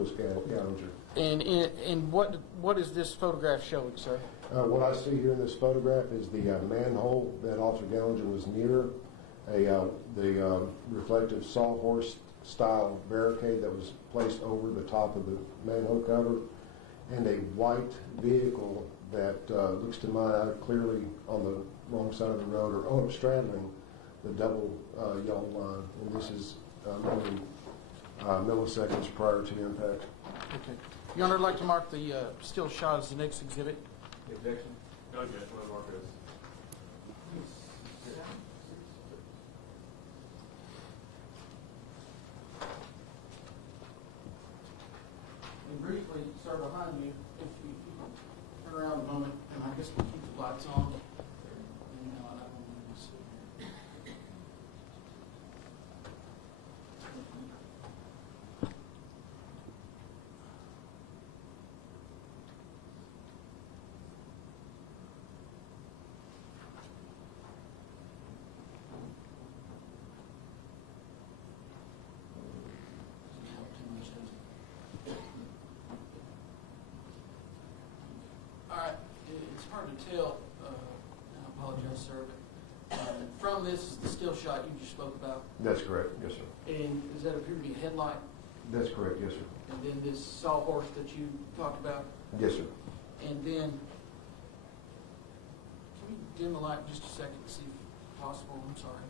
Nicholas Galinger. And what is this photograph showing, sir? What I see here in this photograph is the manhole that Officer Galinger was near, the reflective sawhorse style barricade that was placed over the top of the manhole cover, and a white vehicle that looks to my eye clearly on the wrong side of the road or straddling the double yellow line. And this is only milliseconds prior to impact. Okay. Your Honor, I'd like to mark the still shot as the next exhibit. Objection? No objection. We'll mark this. And briefly, sir, behind you, if you turn around a moment, and I guess we'll keep the lights on. It's hard to tell, I apologize, sir, but from this is the still shot you just spoke about. That's correct, yes, sir. And does that appear to be a headlight? That's correct, yes, sir. And then this sawhorse that you talked about? Yes, sir. And then, can we dim the light just a second to see if possible? I'm sorry.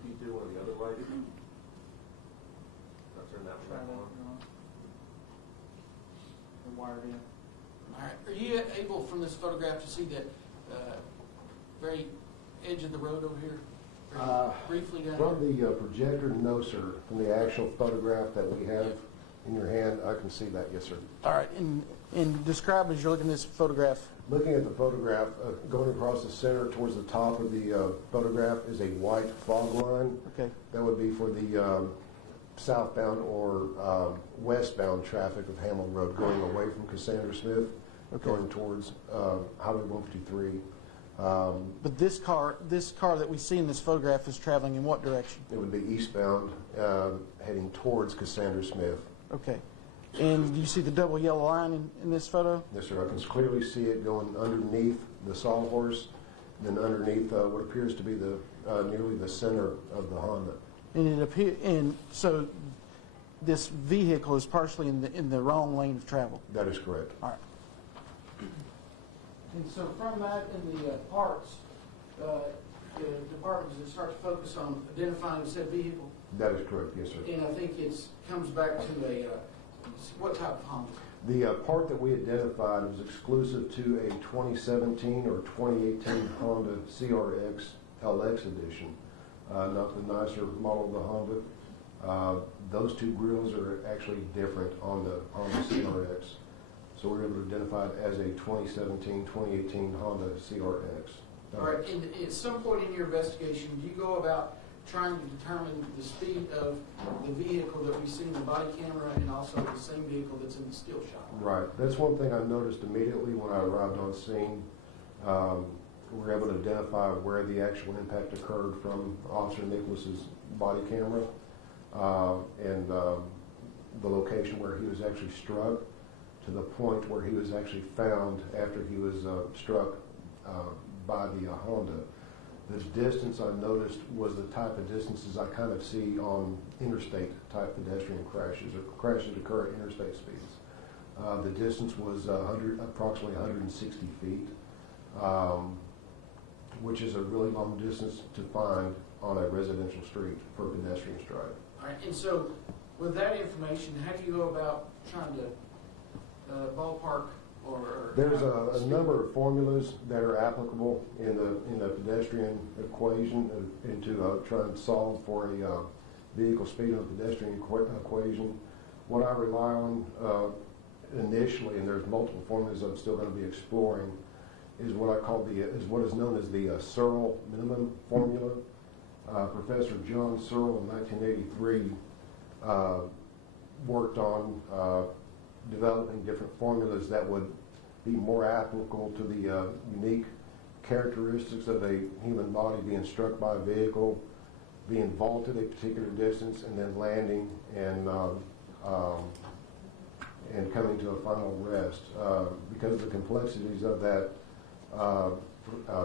Can you do one of the other lights? I'll turn that one on. Wired in. All right. Are you able from this photograph to see that very edge of the road over here? Briefly down From the projector, no, sir. From the actual photograph that we have in your hand, I can see that, yes, sir. All right. And describe as you're looking at this photograph. Looking at the photograph, going across the center towards the top of the photograph is a white fog line. Okay. That would be for the southbound or westbound traffic of Hamlin Road, going away from Cassandra Smith, going towards Highway 153. But this car that we see in this photograph is traveling in what direction? It would be eastbound, heading towards Cassandra Smith. Okay. And do you see the double yellow line in this photo? Yes, sir. I can clearly see it going underneath the sawhorse, then underneath what appears to be the nearly the center of the Honda. And so this vehicle is partially in the wrong lane of travel. That is correct. All right. And so from that in the parts, the department does it start to focus on identifying said vehicle? That is correct, yes, sir. And I think it comes back to what type of Honda? The part that we identified was exclusive to a 2017 or 2018 Honda CRX LX edition. Not the nicer model of the Honda. Those two grills are actually different on the Honda CRX. So we're able to identify it as a 2017, 2018 Honda CRX. All right, and at some point in your investigation, do you go about trying to determine the speed of the vehicle that we see in the body camera and also the same vehicle that's in the still shot? Right. That's one thing I noticed immediately when I arrived on scene. We were able to identify where the actual impact occurred from Officer Nicholas's body camera and the location where he was actually struck to the point where he was actually found after he was struck by the Honda. The distance I noticed was the type of distances I kind of see on interstate type pedestrian crashes or crashes that occur at interstate speeds. The distance was approximately 160 feet. Which is a really long distance to find on a residential street for pedestrians to drive. All right, and so with that information, how do you go about trying to ballpark or? There's a number of formulas that are applicable in the pedestrian equation and to try and solve for a vehicle speed in a pedestrian equation. What I rely on initially, and there's multiple formulas I'm still going to be exploring, is what I call what is known as the Searle minimum formula. Professor John Searle in 1983 worked on developing different formulas that would be more applicable to the unique characteristics of a human body being struck by a vehicle, being vaulted a particular distance and then landing and coming to a final rest. Because of the complexities of that,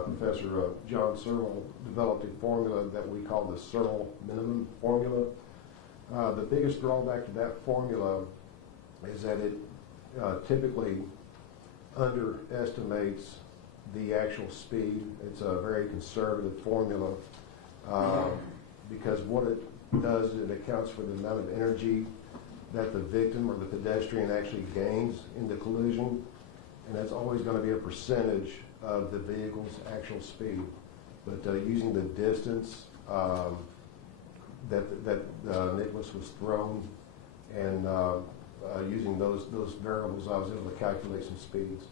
Professor John Searle developed a formula that we call the Searle minimum formula. The biggest drawback to that formula is that it typically underestimates the actual speed. It's a very conservative formula because what it does is it accounts for the amount of energy that the victim or the pedestrian actually gains in the collision, and that's always going to be a percentage of the vehicle's actual speed. But using the distance that Nicholas was thrown and using those variables, I was able to calculate some speeds.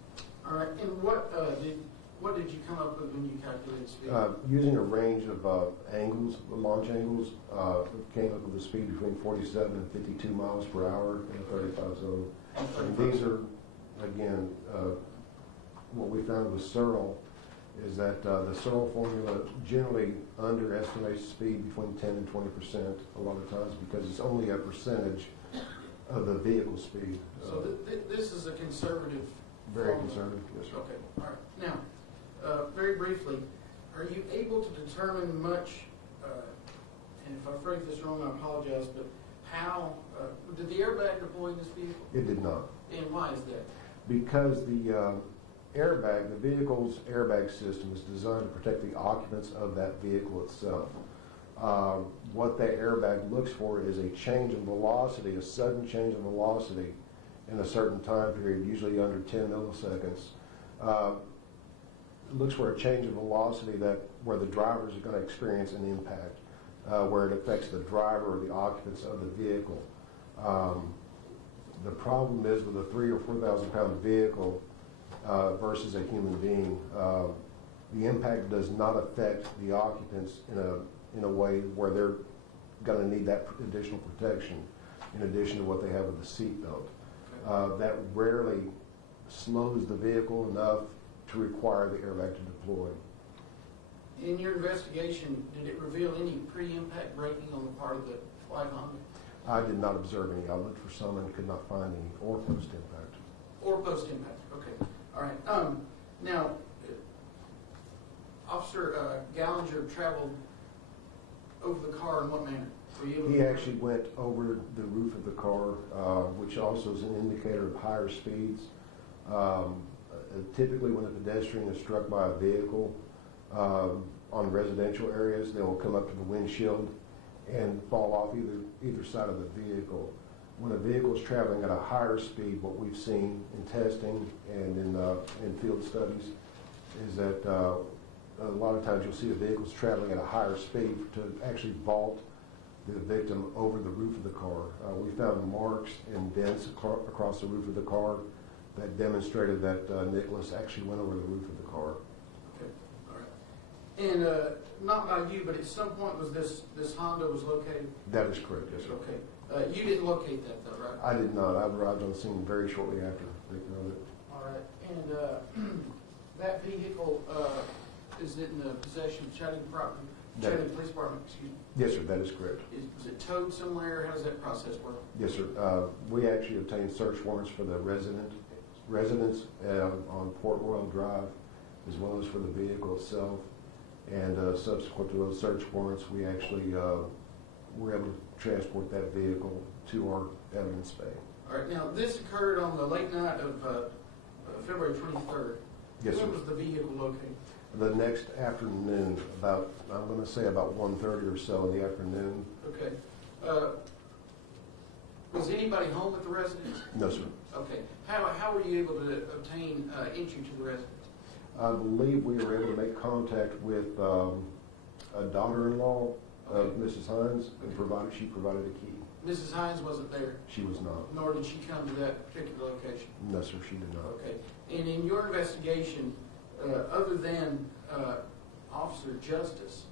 All right, and what did you come up with when you calculated speed? Using a range of angles, launch angles, came up with a speed between 47 and 52 miles per hour in a 35 zone. And these are, again, what we found with Searle is that the Searle formula generally underestimates speed between 10 and 20% a lot of times because it's only a percentage of the vehicle speed. So this is a conservative Very formula. conservative, yes, sir. Okay, all right. Now, very briefly, are you able to determine much, and if I phrase this wrong, I apologize, but how, did the airbag deploy in this vehicle? It did not. And why is that? Because the airbag, the vehicle's airbag system is designed to protect the occupants of that vehicle itself. What that airbag looks for is a change in velocity, a sudden change in velocity in a certain time period, usually under 10 milliseconds. It looks for a change in velocity where the drivers are going to experience an impact, where it affects the driver or the occupants of the vehicle. The problem is with a 3,000 or 4,000 pound vehicle versus a human being, the impact does not affect the occupants in a way where they're going to need that additional protection in addition to what they have with the seatbelt. That rarely slows the vehicle enough to require the airbag to deploy. In your investigation, did it reveal any pre-impact braking on the part of the flight Honda? I did not observe any. I looked for some and could not find any, or post-impact. Or post-impact, okay. All right. Now, Officer Galinger traveled over the car in what manner? Were you able He to- actually went over the roof of the car, which also is an indicator of higher speeds. Typically, when a pedestrian is struck by a vehicle on residential areas, they will come up to the windshield and fall off either side of the vehicle. When a vehicle is traveling at a higher speed, what we've seen in testing and in field studies is that a lot of times you'll see the vehicles traveling at a higher speed to actually vault the victim over the roof of the car. We found marks and dents across the roof of the car that demonstrated that Nicholas actually went over the roof of the car. Okay, all right. And not by you, but at some point was this Honda was located? That is correct, yes, sir. Okay. You didn't locate that though, right? I did not. I arrived on scene very shortly after they found it. All right. And that vehicle, is it in the possession of Chattanooga Police Department, excuse me? Yes, sir, that is correct. Is it towed somewhere? How does that process work? Yes, sir. We actually obtained search warrants for the residents on Port Royal Drive, as well as for the vehicle itself. And subsequent to those search warrants, we actually were able to transport that vehicle to our evidence bay. All right. Now, this occurred on the late night of February 23rd. Yes, sir. When was the vehicle located? The next afternoon, about, I'm going to say about 1:30 or so in the afternoon. Okay. Was anybody home at the residence? No, sir. Okay. How were you able to obtain entry to the residence? I believe we were able to make contact with a daughter-in-law of Mrs. Hinds, and she provided a key. Mrs. Hinds wasn't there, She was not. nor did she come to that particular location. No, sir, she did not. Okay. And in your investigation, other than Officer Justice,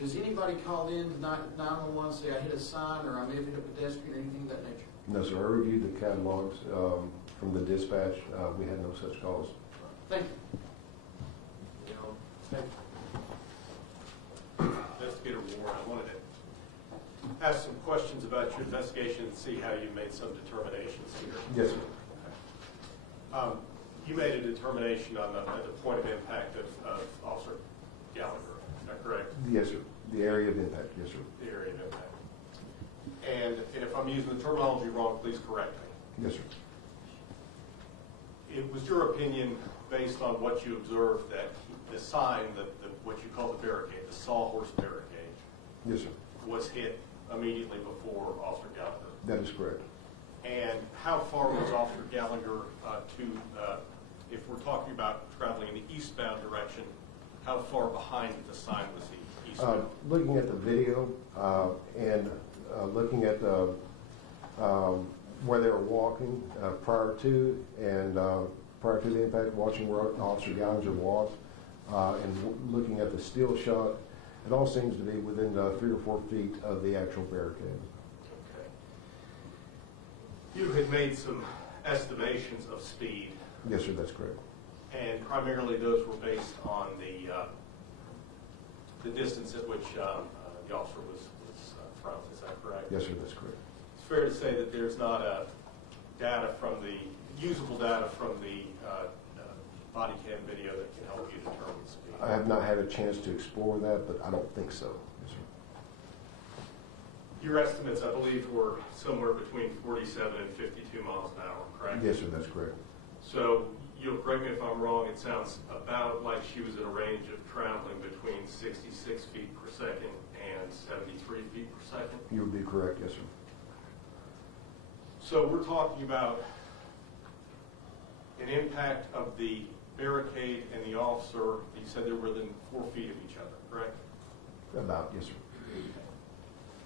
does anybody call in to 911 say I hit a sign or I may have hit a pedestrian or anything of that nature? No, sir. I reviewed the catalogs from the dispatch. We had no such calls. Thank you. Investigator Warren, I wanted to ask some questions about your investigation and see how you made some determinations here. Yes, sir. You made a determination on the point of impact of Officer Gallagher. Is that correct? Yes, sir. The area of impact. Yes, sir. The area of impact. And if I'm using the terminology wrong, please correct me. Yes, sir. It was your opinion, based on what you observed, that the sign, what you call the barricade, the sawhorse barricade, Yes, sir. was hit immediately before Officer Gallagher. That is correct. And how far was Officer Gallagher if we're talking about traveling in the eastbound direction, how far behind the sign was he eastbound? Looking at the video and looking at where they were walking prior to the impact, watching where Officer Galinger was, and looking at the still shot, it all seems to be within 3 or 4 feet of the actual barricade. Okay. You had made some estimations of speed. Yes, sir, that's correct. And primarily those were based on the distance at which the officer was from. Is that correct? Yes, sir, that's correct. It's fair to say that there's not usable data from the body cam video that can help you determine the speed. I have not had a chance to explore that, but I don't think so. Yes, sir. Your estimates, I believe, were somewhere between 47 and 52 miles an hour, correct? Yes, sir, that's correct. So you'll correct me if I'm wrong, it sounds about like she was in a range of traveling between 66 feet per second and 73 feet per second. You would be correct, yes, sir. So we're talking about an impact of the barricade and the officer. You said they were within 4 feet of each other, correct? About, yes, sir.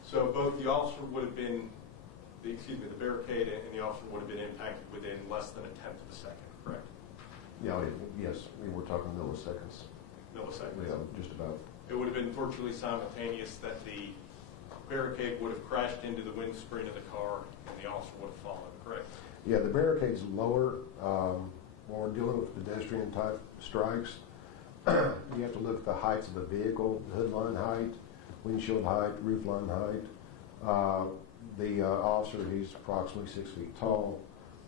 So both the officer would have been, the barricade and the officer would have been impacted within less than a tenth of a second, correct? Yeah, yes, we were talking milliseconds. Milliseconds. Yeah, just about. It would have been virtually simultaneous that the barricade would have crashed into the windscreen of the car and the officer would have fallen, correct? Yeah, the barricade's lower. When we're dealing with pedestrian type strikes, you have to look at the heights of the vehicle, the hood line height, windshield height, roof line height. The officer, he's approximately 6 feet tall.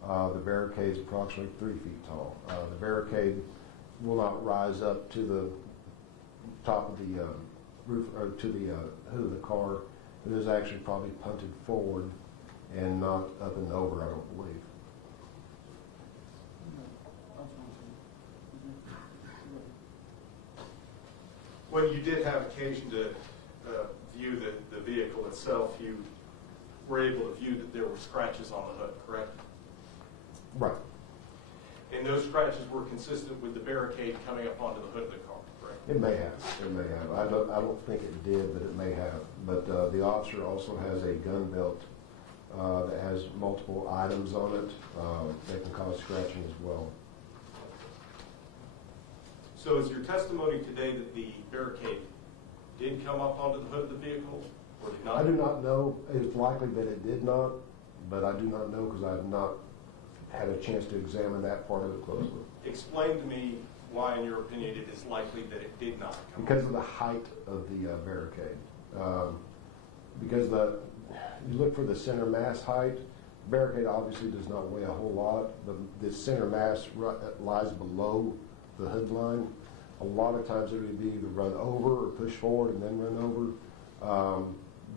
The barricade's approximately 3 feet tall. The barricade will not rise up to the top of the roof or to the hood of the car. It is actually probably punted forward and not up and over, I don't believe. When you did have occasion to view the vehicle itself, you were able to view that there were scratches on the hood, correct? Right. And those scratches were consistent with the barricade coming up onto the hood of the car, correct? It may have. It may have. I don't think it did, but it may have. But the officer also has a gun belt that has multiple items on it that can cause scratching as well. So is your testimony today that the barricade did come up onto the hood of the vehicle, or did not? I do not know. It's likely that it did not, but I do not know because I have not had a chance to examine that part of it closely. Explain to me why, in your opinion, it is likely that it did not come Because up. of the height of the barricade. Because you look for the center mass height, barricade obviously does not weigh a whole lot. The center mass lies below the hood line. A lot of times it would be either run over or push forward and then run over.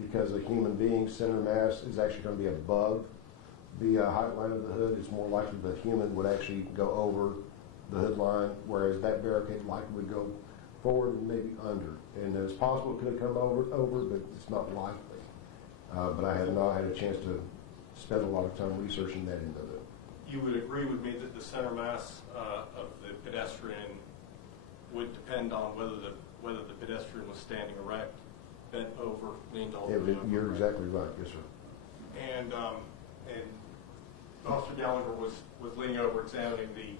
Because a human being's center mass is actually going to be above the height line of the hood. It's more likely the human would actually go over the hood line, whereas that barricade likely would go forward and maybe under. And it's possible it could have come over, but it's not likely. But I have not had a chance to spend a lot of time researching that end of it. You would agree with me that the center mass of the pedestrian would depend on whether the pedestrian was standing erect, bent over, leaned all the way over. You're exactly right, yes, sir. And Officer Gallagher was leaning over, examining the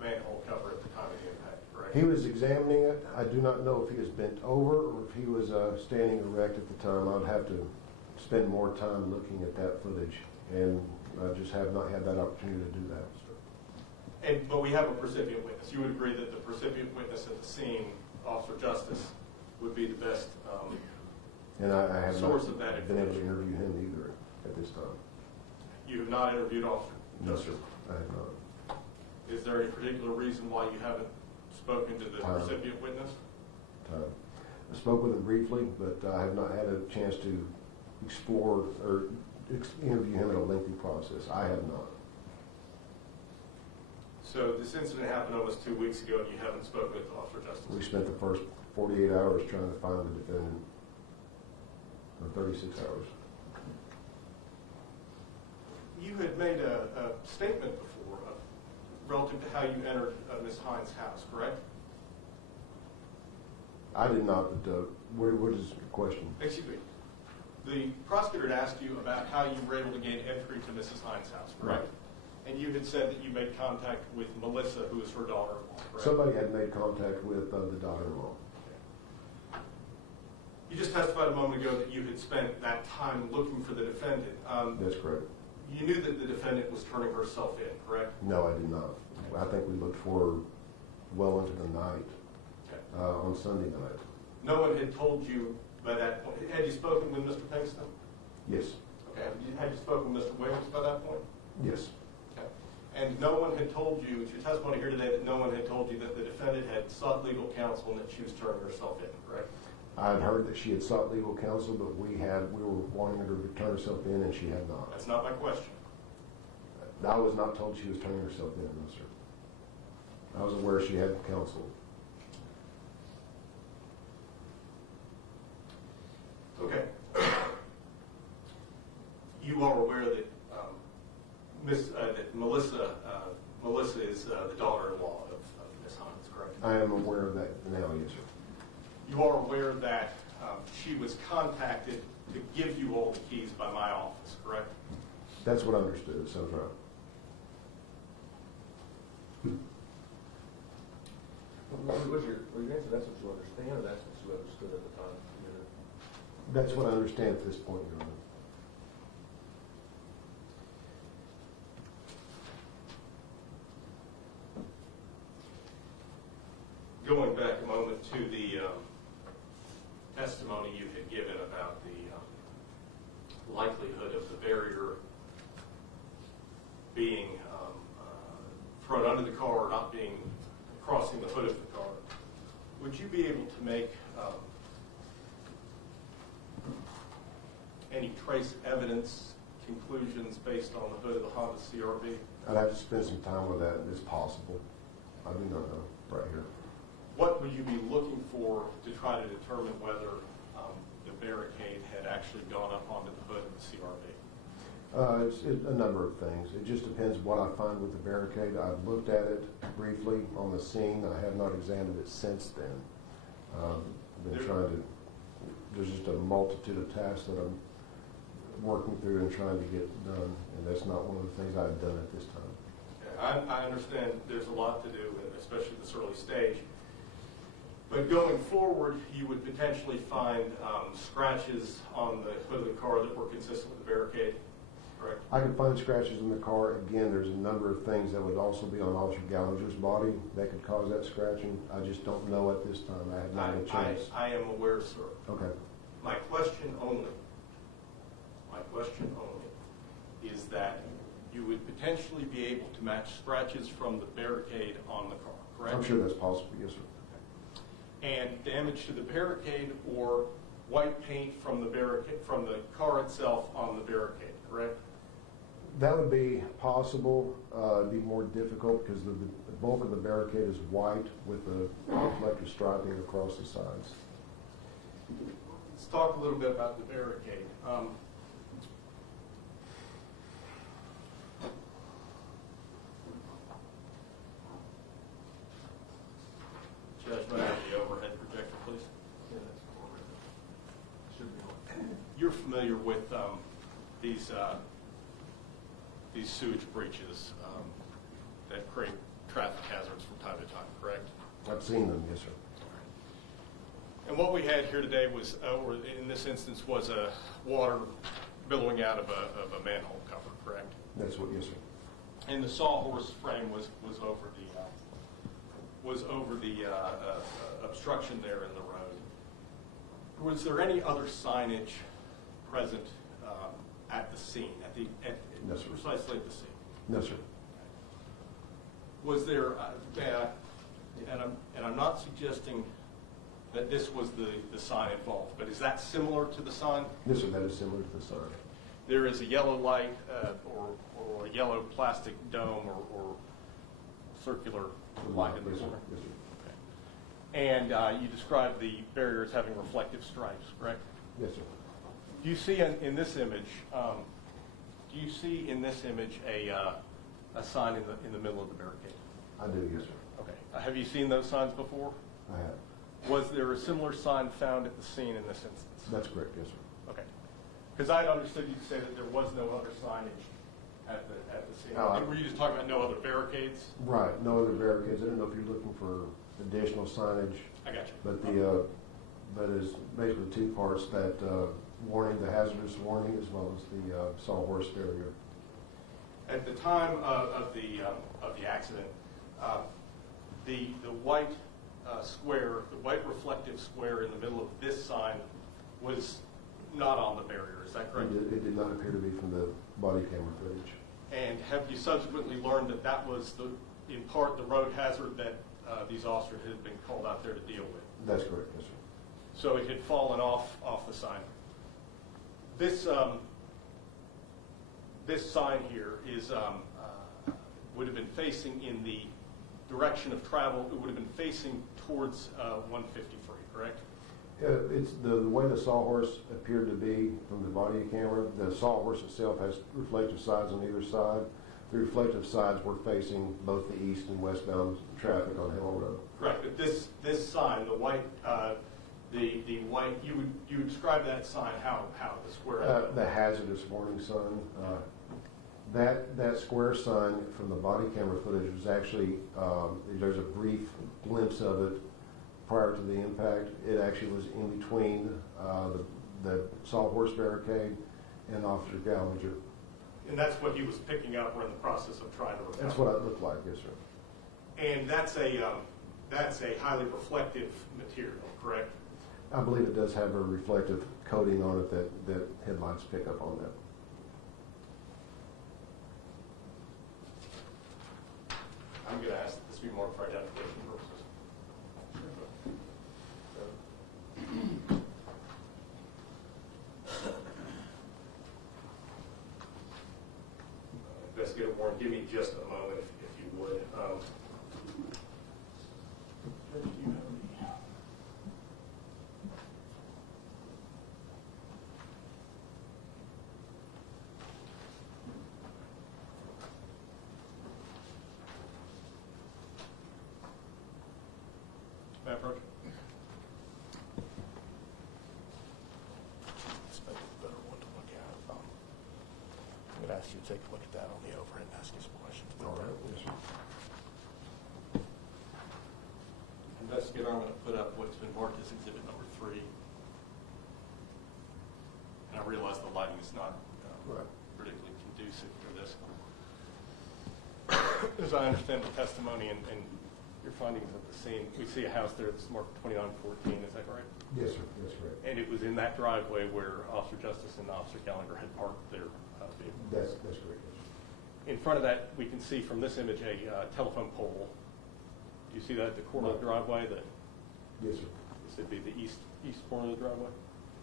manhole cover at the time of the impact, correct? He was examining it. I do not know if he was bent over or if he was standing erect at the time. I'd have to spend more time looking at that footage, and I just have not had that opportunity to do that. But we have a precipient witness. You would agree that the precipient witness at the scene, Officer Justice, would be the best And I have source not of that been able to information? interview him either at this time. You have not interviewed Officer No, Justice? sir, I have not. Is there any particular reason why you haven't spoken to the recipient witness? I spoke with him briefly, but I have not had a chance to explore or interview him in a lengthy process. I have not. So this incident happened almost 2 weeks ago, and you haven't spoken with Officer Justice? We spent the first 48 hours trying to find the defendant, or 36 hours. You had made a statement before relative to how you entered Ms. Hinds' house, correct? I did not, but what is the question? Excuse me. The prosecutor had asked you about how you were able to gain entry to Mrs. Hinds' house, correct? Right. And you had said that you made contact with Melissa, who is her daughter-in-law, correct? Somebody had made contact with the daughter-in-law. You just testified a moment ago that you had spent that time looking for the defendant. That's correct. You knew that the defendant was turning herself in, correct? No, I did not. I think we looked for her well into the night, Okay. on Sunday night. No one had told you by that point. Had you spoken with Mr. Pinkston? Yes, Okay. Had you spoken with Mr. Williams by that point? yes. Okay. And no one had told you, it's your testimony here today, that no one had told you that the defendant had sought legal counsel and that she was turning herself in, correct? I had heard that she had sought legal counsel, but we were wanting her to turn herself in, and she had not. That's not my question. I was not told she was turning herself in, no, sir. I was aware she had counsel. Okay. You are aware that that Melissa is the daughter-in-law of Ms. Hinds, correct? I am aware of that now, yes, sir. You are aware that she was contacted to give you all the keys by my office, correct? That's what I understood, sounds right. Was your answer, that's what you understand, or that's what you understood at the time? That's what I understand at this point, Your Honor. Going back a moment to the testimony you had given about the likelihood of the barrier being thrown under the car or not being crossing the hood of the car, would you be able to make any trace evidence conclusions based on the hood of the Honda CRV? I'd have to spend some time with that. It's possible. I do not know right here. What would you be looking for to try to determine whether the barricade had actually gone up onto the hood of the CRV? It's a number of things. It just depends what I find with the barricade. I've looked at it briefly on the scene. I have not examined it since then. There's just a multitude of tasks that I'm working through and trying to get done, and that's not one of the things I've done at this time. Okay. I understand there's a lot to do, especially at this early stage. But going forward, you would potentially find scratches on the hood of the car that were consistent with the barricade, correct? I could find scratches in the car. Again, there's a number of things that would also be on Officer Galinger's body that could cause that scratching. I just don't know at this time. I have not had a chance. I am aware, sir. Okay. My question only is that you would potentially be able to match scratches from the barricade on the car, correct? I'm sure that's possible, yes, sir. And damage to the barricade or white paint from the barricade, from the car itself on the barricade, correct? That would be possible. It'd be more difficult because the bulk of the barricade is white with the reflective striping across the sides. Let's talk a little bit about the barricade. Judge, may I have the overhead projector, please? Yeah, that's cool. Should be on. You're familiar with these sewage breaches that create traffic hazards from time to time, correct? I've seen them, yes, sir. And what we had here today was, or in this instance, was water billowing out of a manhole cover, correct? That's what, yes, sir. And the sawhorse frame was over the obstruction there in the road. Was there any other signage present at the scene, No, sir. precisely at the scene? No, sir. Was there, and I'm not suggesting that this was the sign involved, but is that similar to the sign? Yes, sir, that is similar to the sign. There is a yellow light or a yellow plastic dome or circular light in the Yes, sir. corner. Yes, sir. And you described the barrier as having reflective stripes, correct? Yes, sir. Do you see in this image? Do you see in this image a sign in the middle of the barricade? I do, yes, sir. Okay. Have you seen those signs before? I have. Was there a similar sign found at the scene in this instance? That's correct, yes, sir. Okay. Because I had understood you to say that there was no other signage at the scene. Were you just talking about no other barricades? Right, no other barricades. I don't know if you're looking for additional signage, I got you. but it's basically two parts, that warning, the hazardous warning, as well as the sawhorse barrier. At the time of the accident, the white square, the white reflective square in the middle of this sign was not on the barrier. Is that correct? It did not appear to be from the body camera footage. And have you subsequently learned that that was in part the road hazard that these officers had been called out there to deal with? That's correct, yes, sir. So it had fallen off the sign. This sign here would have been facing in the direction of travel. It would have been facing towards 153, correct? It's the way the sawhorse appeared to be from the body camera. The sawhorse itself has reflective sides on either side. The reflective sides were facing both the east and westbound traffic on Hill Road. Correct. But this sign, the white, the white, you would describe that sign how the square. The hazardous warning sign. That square sign from the body camera footage was actually, there's a brief glimpse of it prior to the impact. It actually was in between the sawhorse barricade and Officer Galinger. And that's what he was picking up or in the process of trying to recover. That's what it looked like, yes, sir. And that's a highly reflective material, correct? I believe it does have a reflective coating on it that headlights pick up on that. I'm going to ask that this be more for identification purposes. Investigator Warren, give me just a moment if you would. Judge, do you have any? May I approach? This might be a better one to look at. I'm going to ask you to take a look at that on the overhead and ask you some questions. All right, yes, sir. Investigator, I'm going to put up what's been marked as exhibit number 3. And I realize the lighting is not Right. particularly conducive for this. As I understand the testimony and your findings at the scene, we see a house there that's marked 2914, is that correct? Yes, sir, that's correct. And it was in that driveway where Officer Justice and Officer Gallagher had parked their vehicle. That's correct, yes, sir. In front of that, we can see from this image a telephone pole. Do you see that at the corner of the driveway? Yes, sir. This would be the east corner of the driveway?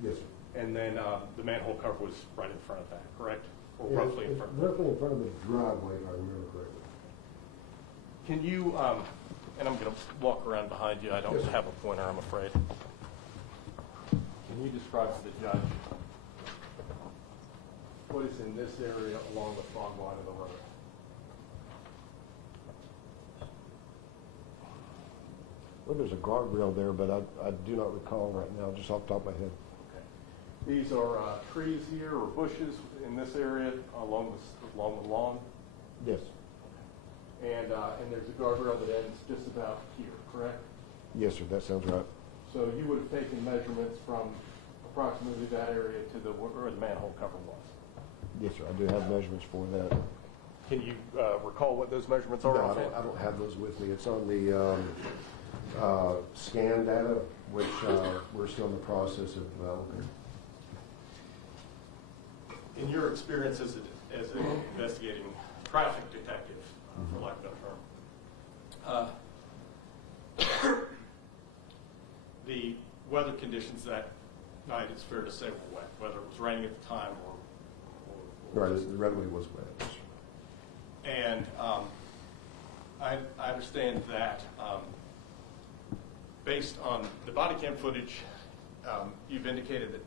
Yes, sir. And then the manhole cover was right in front of that, correct? Or Yeah, roughly in it's front? roughly in front of the driveway, if I remember correctly. Can you, and I'm going to walk around behind you. I don't Yes, sir. have a pointer, I'm afraid. Can you describe to the judge what is in this area along the fog line of the road? Well, there's a guardrail there, but I do not recall right now, just off the top of my head. Okay. These are trees here or bushes in this area along the lawn? Yes. And there's a guardrail that ends just about here, correct? Yes, sir, that sounds right. So you would have taken measurements from approximately that area to where the manhole cover was. Yes, sir, I do have measurements for that. Can you recall what those measurements are? No, I don't have those with me. It's on the scan data, which we're still in the process of developing. In your experience as an investigating traffic detective, for lack of a term, the weather conditions that night, it's fair to say, were wet, whether it was raining at the time or Right, the roadway was wet. And I understand that based on the body cam footage, you've indicated that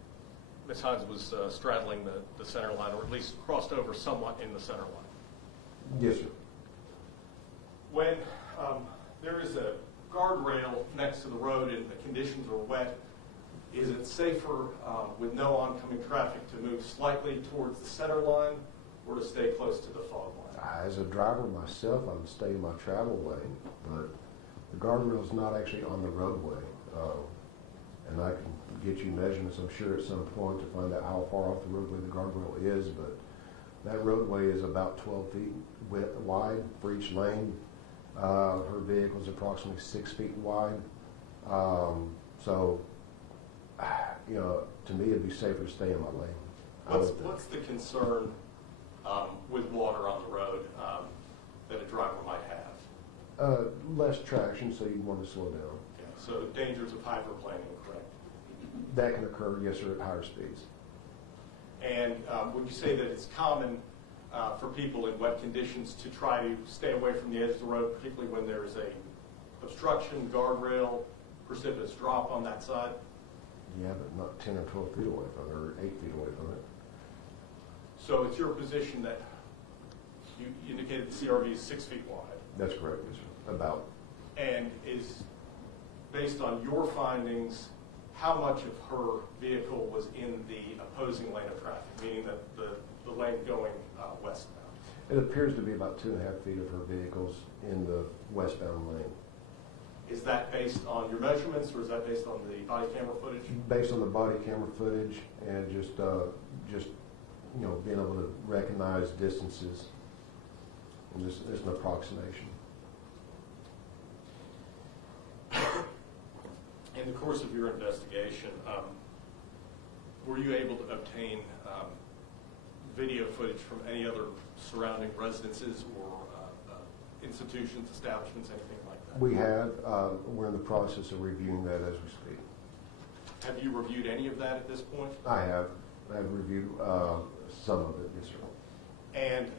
Ms. Hinds was straddling the center line, or at least crossed over somewhat in the center line. Yes, sir. When there is a guardrail next to the road and the conditions are wet, is it safer with no oncoming traffic to move slightly towards the center line or to stay close to the fog line? As a driver myself, I would stay in my travel lane, but the guardrail is not actually on the roadway. And I can get you measurements, I'm sure, at some point to find out how far off the roadway the guardrail is, but that roadway is about 12 feet wide for each lane. Her vehicle is approximately 6 feet wide. So, you know, to me, it'd be safer to stay in my lane. What's the concern with water on the road that a driver might have? Less traction, so you'd want to slow down. Okay, so dangers of hydroplaning, correct? That can occur, yes, sir, at higher speeds. And would you say that it's common for people in wet conditions to try to stay away from the edge of the road, particularly when there's a obstruction, guardrail, precipitous drop on that side? Yeah, but not 10 or 12 feet away from it, or 8 feet away from it. So it's your position that you indicated the CRV is 6 feet wide. That's correct, yes, sir. About. And is, based on your findings, how much of her vehicle was in the opposing lane of traffic, meaning that the lane going westbound? It appears to be about 2.5 feet of her vehicles in the westbound lane. Is that based on your measurements, or is that based on the body camera footage? Based on the body camera footage and just you know, being able to recognize distances, and just as an approximation. In the course of your investigation, were you able to obtain video footage from any other surrounding residences or institutions, establishments, anything like that? We have. We're in the process of reviewing that as we speak. Have you reviewed any of that at this point? I have. I've reviewed some of it, yes, sir. And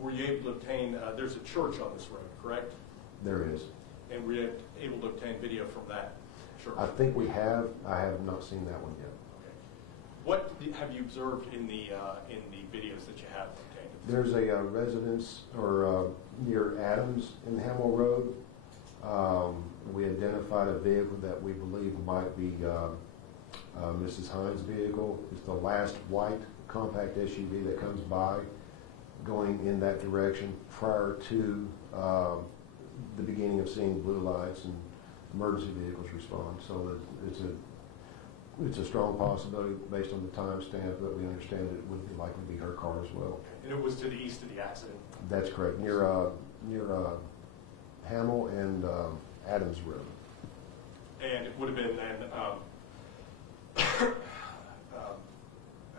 were you able to obtain, there's a church on this road, correct? There is. And were you able to obtain video from that church? I think we have. I have not seen that one yet. Okay. What have you observed in the videos that you have obtained? There's a residence or near Adams in Hamill Road. We identified a vehicle that we believe might be Mrs. Hinds' vehicle. It's the last white compact SUV that comes by, going in that direction prior to the beginning of seeing blue lights and emergency vehicles respond. So it's a strong possibility based on the timestamp, but we understand it would likely be her car as well. And it was to the east of the accident? That's correct, near Hamill and Adams Road. And it would have been then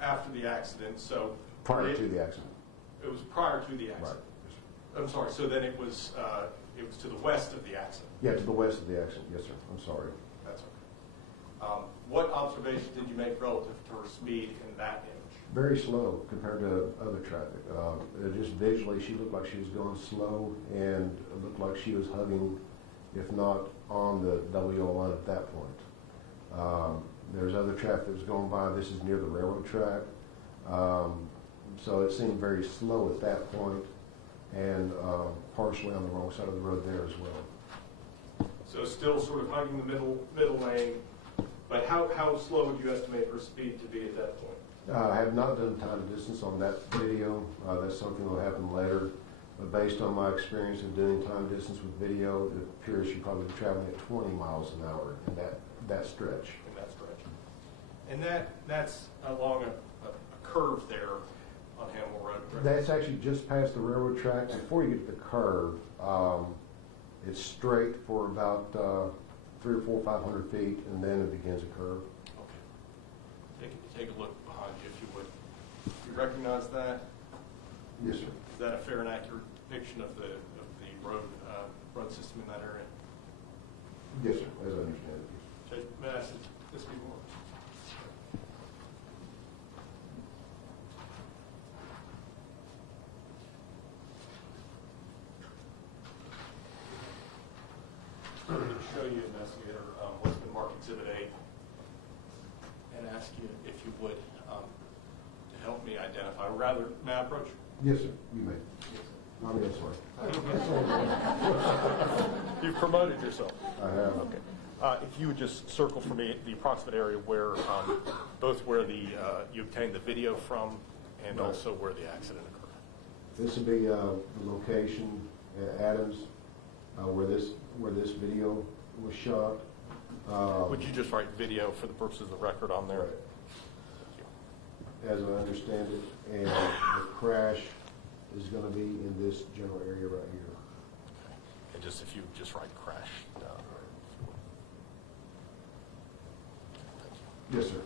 after the accident, so... Prior to the accident. It was prior to the accident? Right. I'm sorry, so then it was to the west of the accident? Yeah, to the west of the accident, yes, sir. I'm sorry. That's okay. What observations did you make relative to her speed in that image? Very slow compared to other traffic. Just visually, she looked like she was going slow, and it looked like she was hugging, if not on the double yellow line at that point. There's other traffic that was going by. This is near the railroad track. So it seemed very slow at that point, and partially on the wrong side of the road there as well. So still sort of hugging the middle lane, but how slow would you estimate her speed to be at that point? I have not done time and distance on that video. That's something that will happen later. But based on my experience of doing time and distance with video, it appears she probably was traveling at 20 miles an hour in that stretch. In that stretch. And that's along a curve there on Hamill Road, correct? That's actually just past the railroad track. Before you get to the curve, It's straight for about 300 or 400, 500 feet, and then it begins a curve. Okay. Take a look behind you, if you would. You recognize that? Yes, sir. Is that a fair and accurate depiction of the road system in that area? Yes, sir, as I understand it. Judge, may I ask this be more? I'm going to show you, investigator, what's been marked Exhibit A, and ask you if you would to help me identify. Or rather, may I approach? Yes, sir, you may. I mean, sorry. You've promoted yourself. I have. Okay. If you would just circle for me the approximate area where, both where you obtained the video from and Right. also where the accident occurred. This would be the location at Adams, where this video was shot. Would you just write video for the purposes of the record on there? Right. As I understand it, and the crash is going to be in this general area right here. And just if you would just write crash down. Thank you. Yes, sir.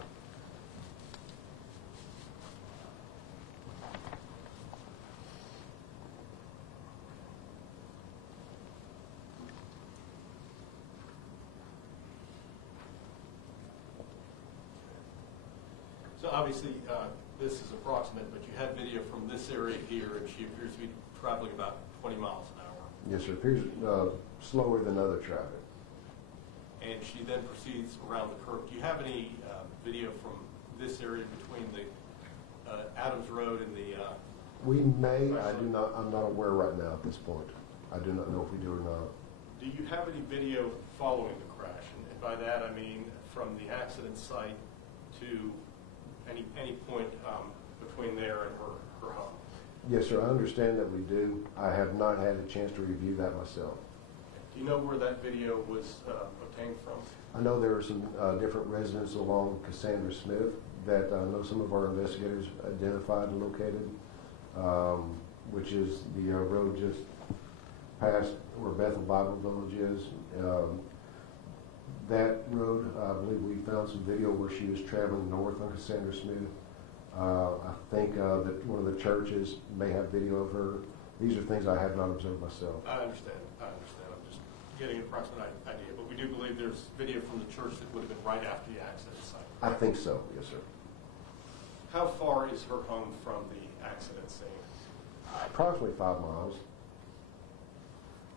So obviously, this is approximate, but you had video from this area here, and she appears to be traveling about 20 miles an hour. Yes, sir. Appears slower than other traffic. And she then proceeds around the curve. Do you have any video from this area between the Adams Road and the... We may. I do not. I'm not aware right now at this point. I do not know if we do or not. Do you have any video following the crash? And by that, I mean from the accident site to any point between there and her home? Yes, sir. I understand that we do. I have not had a chance to review that myself. Do you know where that video was obtained from? I know there are some different residents along Cassandra Smith that I know some of our investigators identified and located, which is the road just past where Bethel Bible Village is. That road, I believe we found some video where she was traveling north on Cassandra Smith. I think that one of the churches may have video of her. These are things I have not observed myself. I understand. I'm just getting an approximate idea. But we do believe there's video from the church that would have been right after the accident site. I think so, yes, sir. How far is her home from the accident scene? Approximately 5 miles.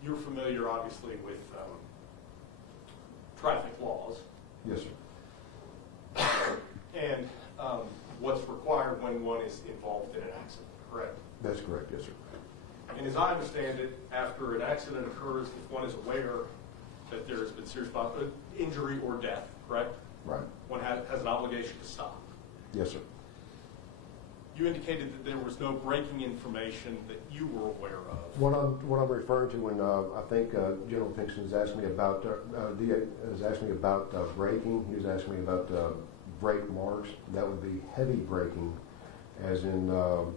You're familiar, obviously, with traffic laws Yes, sir. and what's required when one is involved in an accident, correct? That's correct, yes, sir. And as I understand it, after an accident occurs, if one is aware that there has been serious injury or death, correct? Right. One has an obligation to stop. Yes, sir. You indicated that there was no breaking information that you were aware of. What I'm referring to when I think General Pinkston has asked me about braking. He was asking me about brake marks. That would be heavy braking, as in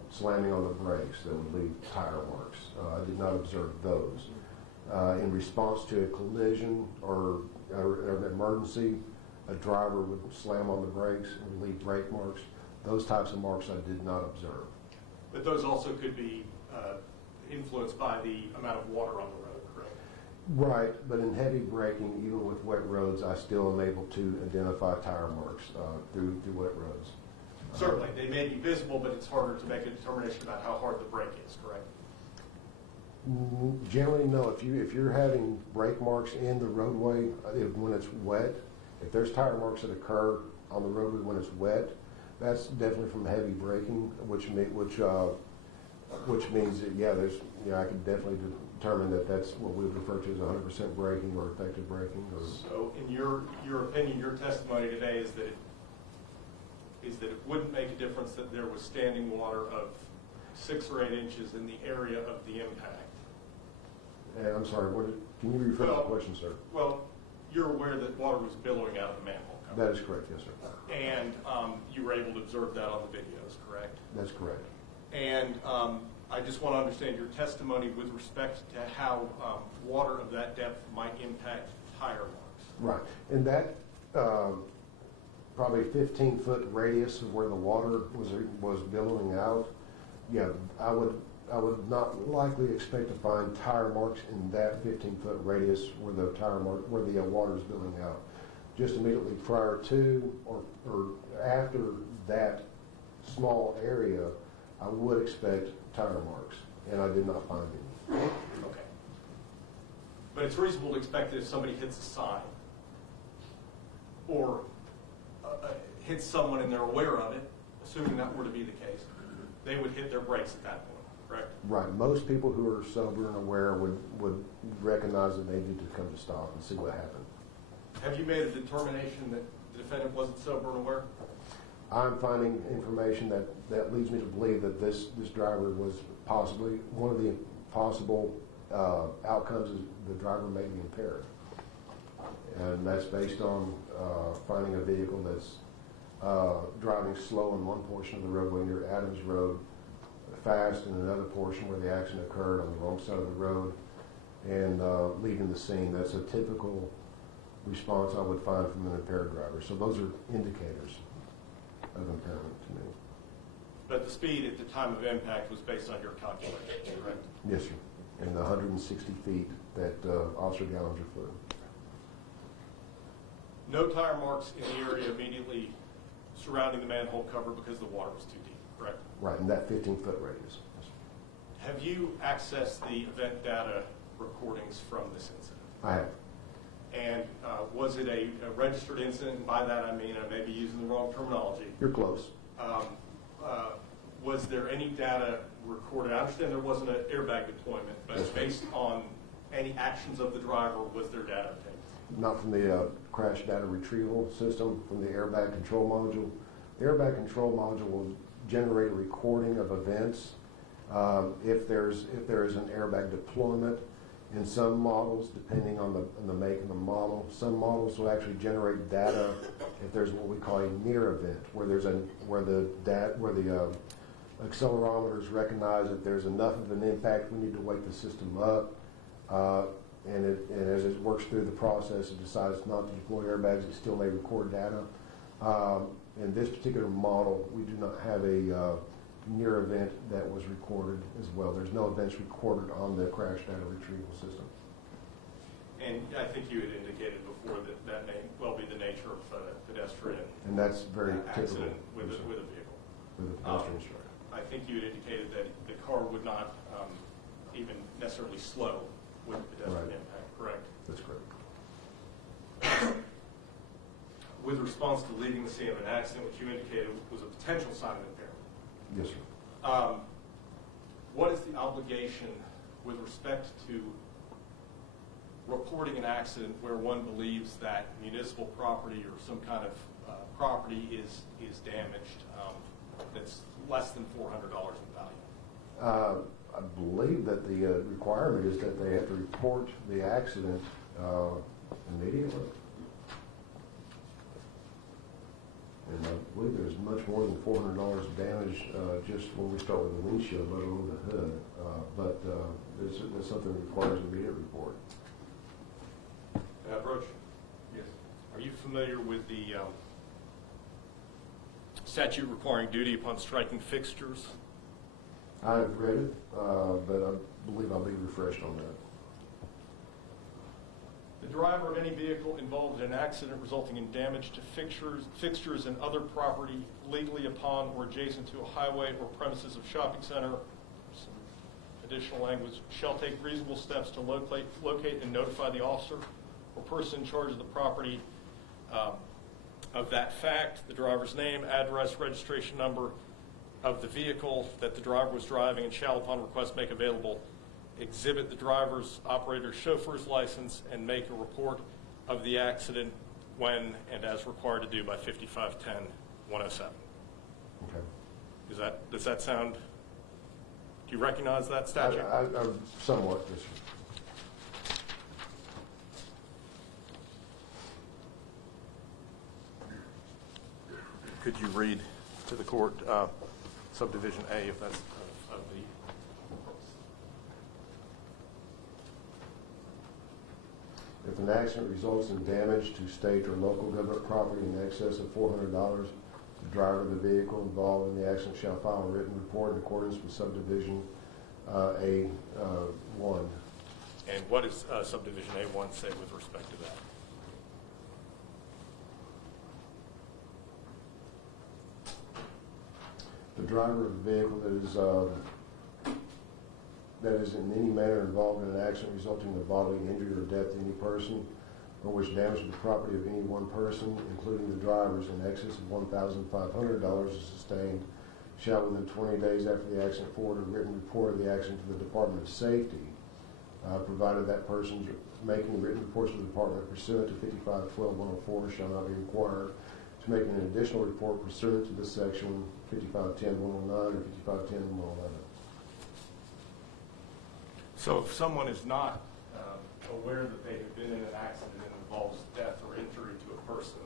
slamming on the brakes. That would leave tire marks. I did not observe those. In response to a collision or an emergency, a driver would slam on the brakes and leave brake marks. Those types of marks I did not observe. But those also could be influenced by the amount of water on the road, correct? Right, but in heavy braking, even with wet roads, I still am able to identify tire marks through wet roads. Certainly, they may be visible, but it's harder to make a determination about how hard the brake is, correct? Generally, no. If you're having brake marks in the roadway when it's wet, if there's tire marks that occur on the roadway when it's wet, that's definitely from heavy braking, which means that, I can definitely determine that that's what we would refer to as 100% braking or effective braking. So, in your opinion, your testimony today is that it wouldn't make a difference that there was standing water of 6 or 8 inches in the area of the impact. And I'm sorry, can you rephrase the question, sir? Well, you're aware that water was billowing out of the manhole cover. That is correct, yes, sir. And you were able to observe that on the videos, correct? That's correct. And I just want to understand your testimony with respect to how water of that depth might impact tire marks. Right, and that probably 15-foot radius of where the water was billowing out, yeah, I would not likely expect to find tire marks in that 15-foot radius where the water is billowing out. Just immediately prior to or after that small area, I would expect tire marks, and I did not find any. Okay. But it's reasonable to expect that if somebody hits a sign or hits someone and they're aware of it, assuming that were to be the case, they would hit their brakes at that point, correct? Right. Most people who are sober and aware would recognize that they need to come to stop and see what happened. Have you made a determination that the defendant wasn't sober and aware? I'm finding information that leads me to believe that this driver was possibly, one of the possible outcomes is the driver may be impaired. And that's based on finding a vehicle that's driving slow in one portion of the roadway near Adams Road, fast in another portion where the accident occurred on the wrong side of the road, and leaving the scene. That's a typical response I would find from an impaired driver. So those are indicators of impairment to me. But the speed at the time of impact was based on your calculations, correct? Yes, sir. And the 160 feet that Officer Galinger flew. No tire marks in the area immediately surrounding the manhole cover because the water was too deep, correct? Right, in that 15-foot radius. Have you accessed the event data recordings from this incident? I have. And was it a registered incident? And by that I mean I may be using the wrong terminology. You're close. Was there any data recorded? I understand there wasn't an airbag deployment, but Yes, based on any actions of the driver, was there data obtained? Not from the crash data retrieval system, from the airbag control module. The airbag control module will generate a recording of events. If there is an airbag deployment, in some models, depending on the make and the model, some models will actually generate data if there's what we call a near event, where the accelerometers recognize that there's enough of an impact, we need to wake the system up, and as it works through the process, it decides not to deploy airbags. It still may record data. In this particular model, we do not have a near event that was recorded as well. There's no events recorded on the crash data retrieval system. And I think you had indicated before that that may well be the nature of a pedestrian And that's very typical accident with a vehicle. with a pedestrian strike. I think you had indicated that the car would not even necessarily slow with the pedestrian Right. impact, correct? That's correct. With response to leaving the scene of an accident, which you indicated was a potential sign of impairment, Yes, sir. what is the obligation with respect to reporting an accident where one believes that municipal property or some kind of property is damaged that's less than $400 in value? I believe that the requirement is that they have to report the accident immediately. And I believe there's much more than $400 of damage just when we start with the windshield, let alone the hood. But there's something that requires an immediate report. Broach? Yes. Are you familiar with the statute requiring duty upon striking fixtures? I've read it, but I believe I'll be refreshed on that. The driver of any vehicle involved in an accident resulting in damage to fixtures and other property legally upon or adjacent to a highway or premises of shopping center, some additional language, shall take reasonable steps to locate and notify the officer or person in charge of the property of that fact, the driver's name, address, registration number of the vehicle that the driver was driving, and shall upon request make available exhibit the driver's, operator's, chauffeur's license, and make a report of the accident when and as required to do by 5510-107. Okay. Does that sound, do you recognize that statute? I somewhat, yes, sir. Could you read to the court subdivision A, if that's of the. If an accident results in damage to state or local government property in excess of $400, the driver of the vehicle involved in the accident shall file a written report in accordance with subdivision A1. And what does subdivision A1 say with respect to that? The driver of the vehicle that is in any manner involved in an accident resulting in bodily injury or death to any person, or which damage to the property of any one person, including the drivers, in excess of $1,500 is sustained, shall within 20 days after the accident forward a written report of the accident to the Department of Safety, provided that person making written reports to the department pursuant to 5512-104 shall not be required to make an additional report pursuant to this section 5510-109 or 5510-111. So if someone is not aware that they have been in an accident that involves death or injury to a person,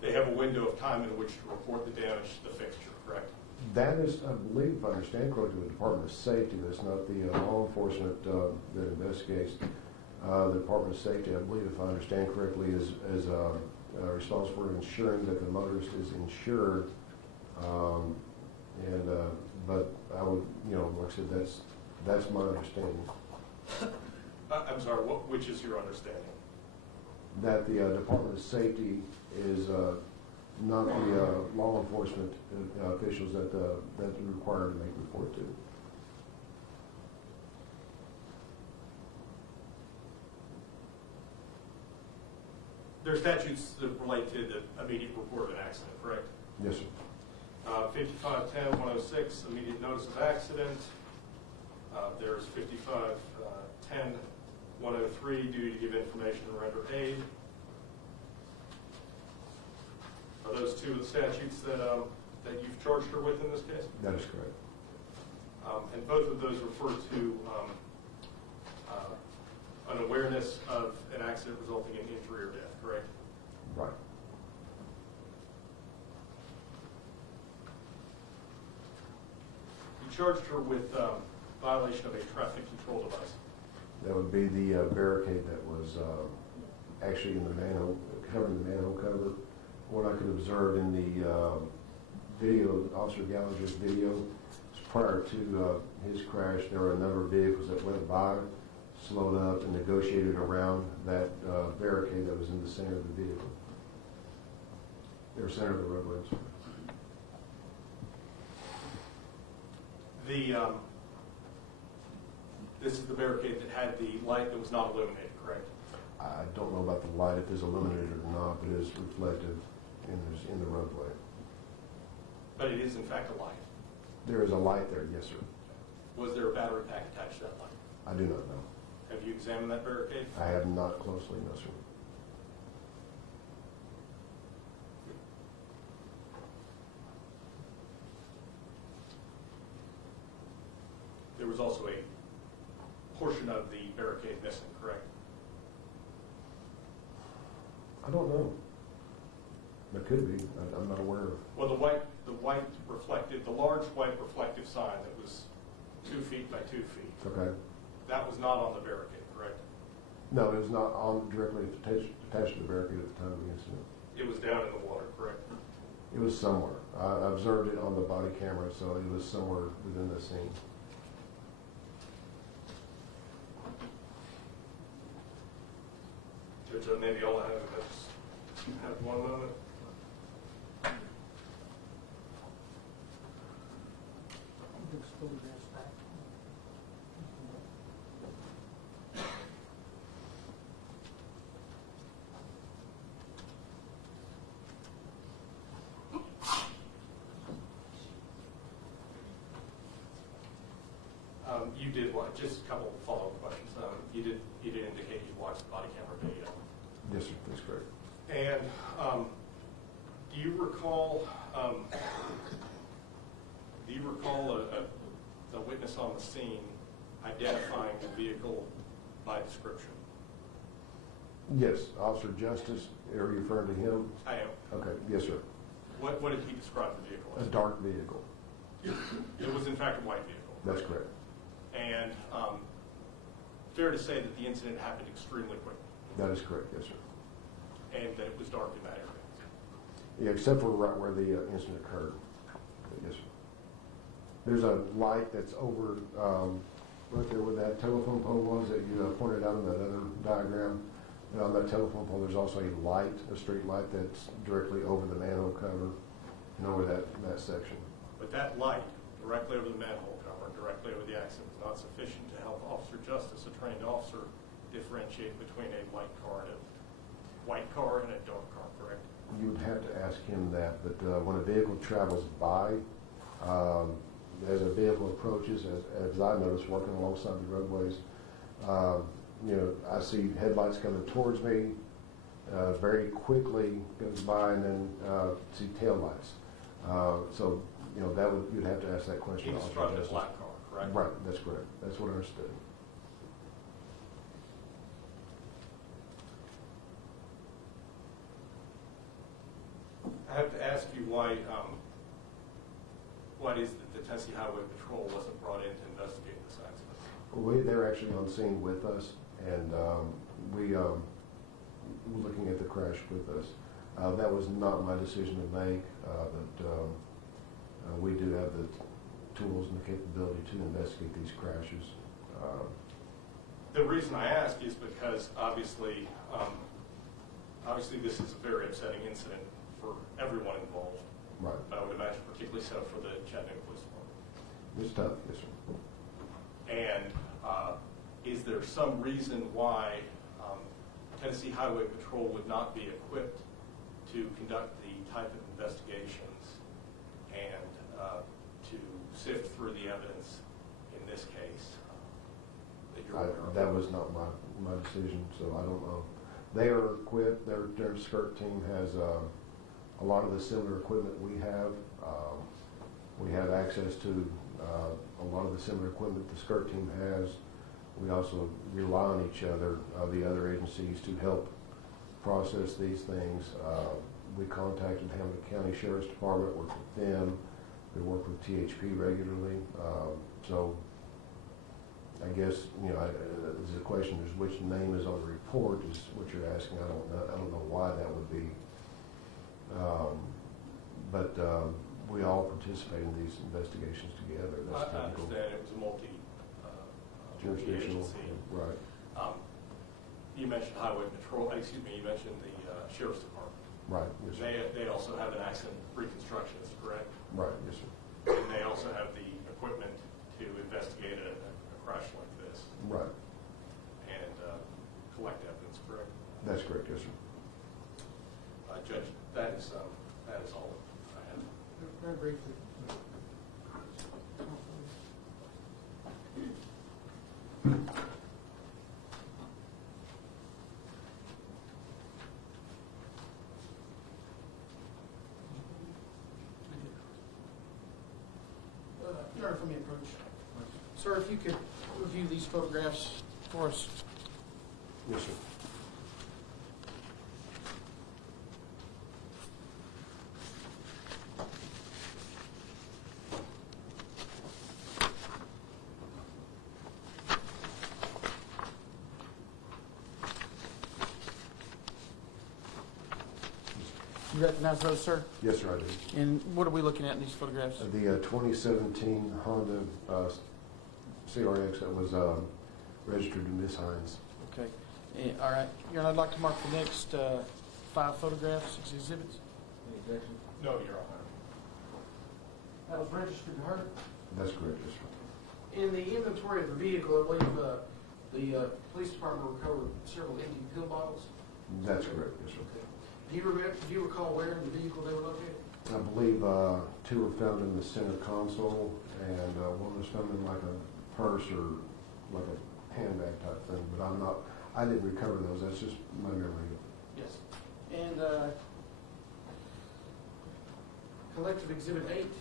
they have a window of time in which to report the damage to the fixture, correct? That is, I believe, if I understand correctly, the Department of Safety. That's not the law enforcement that investigates. The Department of Safety, I believe, if I understand correctly, is responsible for ensuring that the motorist is insured. But I would, like I said, that's my understanding. I'm sorry, which is your understanding? That the Department of Safety is not the law enforcement officials that are required to make a report to. There are statutes that relate to the immediate report of an accident, correct? Yes, sir. 5510-106, immediate notice of accident. There's 5510-103, duty to give information and render aid. Are those two of the statutes that you've charged her with in this case? That is correct. And both of those refer to an awareness of an accident resulting in injury or death, correct? Right. You charged her with violation of a traffic control device. That would be the barricade that was actually in the manhole, covering the manhole cover. What I could observe in the video, Officer Galinger's video, prior to his crash, there were a number of vehicles that went by, slowed up, and negotiated around that barricade that was in the center of the vehicle. They were center of the roadway. This is the barricade that had the light that was not illuminated, correct? I don't know about the light, if it's illuminated or not, but it is reflective in the roadway. But it is in fact a light. There is a light there, yes, sir. Was there a battery pack attached to that light? I do not know. Have you examined that barricade? I have not closely, no, sir. There was also a portion of the barricade missing, correct? I don't know. There could be. I'm not aware of. Well, the large white reflective sign that was 2 feet by 2 feet, Okay. that was not on the barricade, correct? No, it was not directly attached to the barricade at the time of the incident. It was down in the water, correct? It was somewhere. I observed it on the body camera, so it was somewhere within the scene. Judge, maybe all I have is have one moment. You did what? Just a couple of follow-up questions. You did indicate you watched the body camera video. Yes, sir. That's correct. And do you recall a witness on the scene identifying the vehicle by description? Yes, Officer Justice. Are you referring to him? I am. Okay. Yes, sir. What did he describe the vehicle A as? dark vehicle. It was in fact a white vehicle. That's correct. And fair to say that the incident happened extremely quickly, That is correct, yes, sir. and that it was dark in that area. Yeah, except for right where the incident occurred. Yes, sir. There's a light that's over, right there where that telephone pole was that you pointed out in that other diagram. And on that telephone pole, there's also a light, a street light that's directly over the manhole cover and over that section. But that light directly over the manhole cover, directly over the accident, is not sufficient to help Officer Justice, a trained officer, differentiate between a white car and a dark car, correct? You would have to ask him that, but when a vehicle travels by, as a vehicle approaches, as I noticed working alongside the roadways, I see headlights coming towards me, very quickly goes by, and then see taillights. So, you'd have to ask that question. He of described it as Officer black Justice. car, correct? Right, that's correct. That's what I understood. I have to ask you why it is that the Tennessee Highway Patrol wasn't brought in to investigate this accident. They're actually on scene with us, and we were looking at the crash with us. That was not my decision to make, but we do have the tools and the capability to investigate these crashes. The reason I ask is because obviously this is a very upsetting incident for everyone involved. Right. I would imagine particularly so for the Chattanooga Police Department. It's tough, yes, sir. And is there some reason why Tennessee Highway Patrol would not be equipped to conduct the type of investigations and to sift through the evidence in this case that you're aware of? That was not my decision, so I don't know. They are equipped. Their skirt team has a lot of the similar equipment we have. We have access to a lot of the similar equipment the skirt team has. We also rely on each other, the other agencies, to help process these things. We contacted Hamilton County Sheriff's Department, worked with them. We work with THP regularly. So I guess, the question is which name is on the report is what you're asking. I don't know why that would be. But we all participate in these investigations together. That's I typical. understand it was a Jurisdictional, multi-agency. right. You mentioned Highway Patrol, you mentioned the Sheriff's Department. Right, yes, sir. They also have an accident reconstructionist, correct? Right, yes, sir. And they also have the equipment to investigate a crash like this Right, and collect evidence, correct? that's correct, yes, sir. Judge, that is all I have. Very briefly. Your Honor, from the approach. Sir, if you could review these photographs for us. Yes, sir. You recognize those, sir? Yes, sir, I do. And what are we looking at in these photographs? The 2017 Honda CRX that was registered to Miss Hinds. Okay. All right. Your Honor, I'd like to mark the next 5 photographs, 6 exhibits. Any objection? No, Your Honor. That was registered to her. That's correct, yes, sir. In the inventory of the vehicle, I believe the police department recovered several empty pill bottles. That's correct, yes, sir. Okay. Do you recall where in the vehicle they were located? I believe 2 were found in the center console, and 1 was found in like a purse or like a handbag type thing. But I didn't recover those. That's just my memory. Yes. And collective exhibit 8.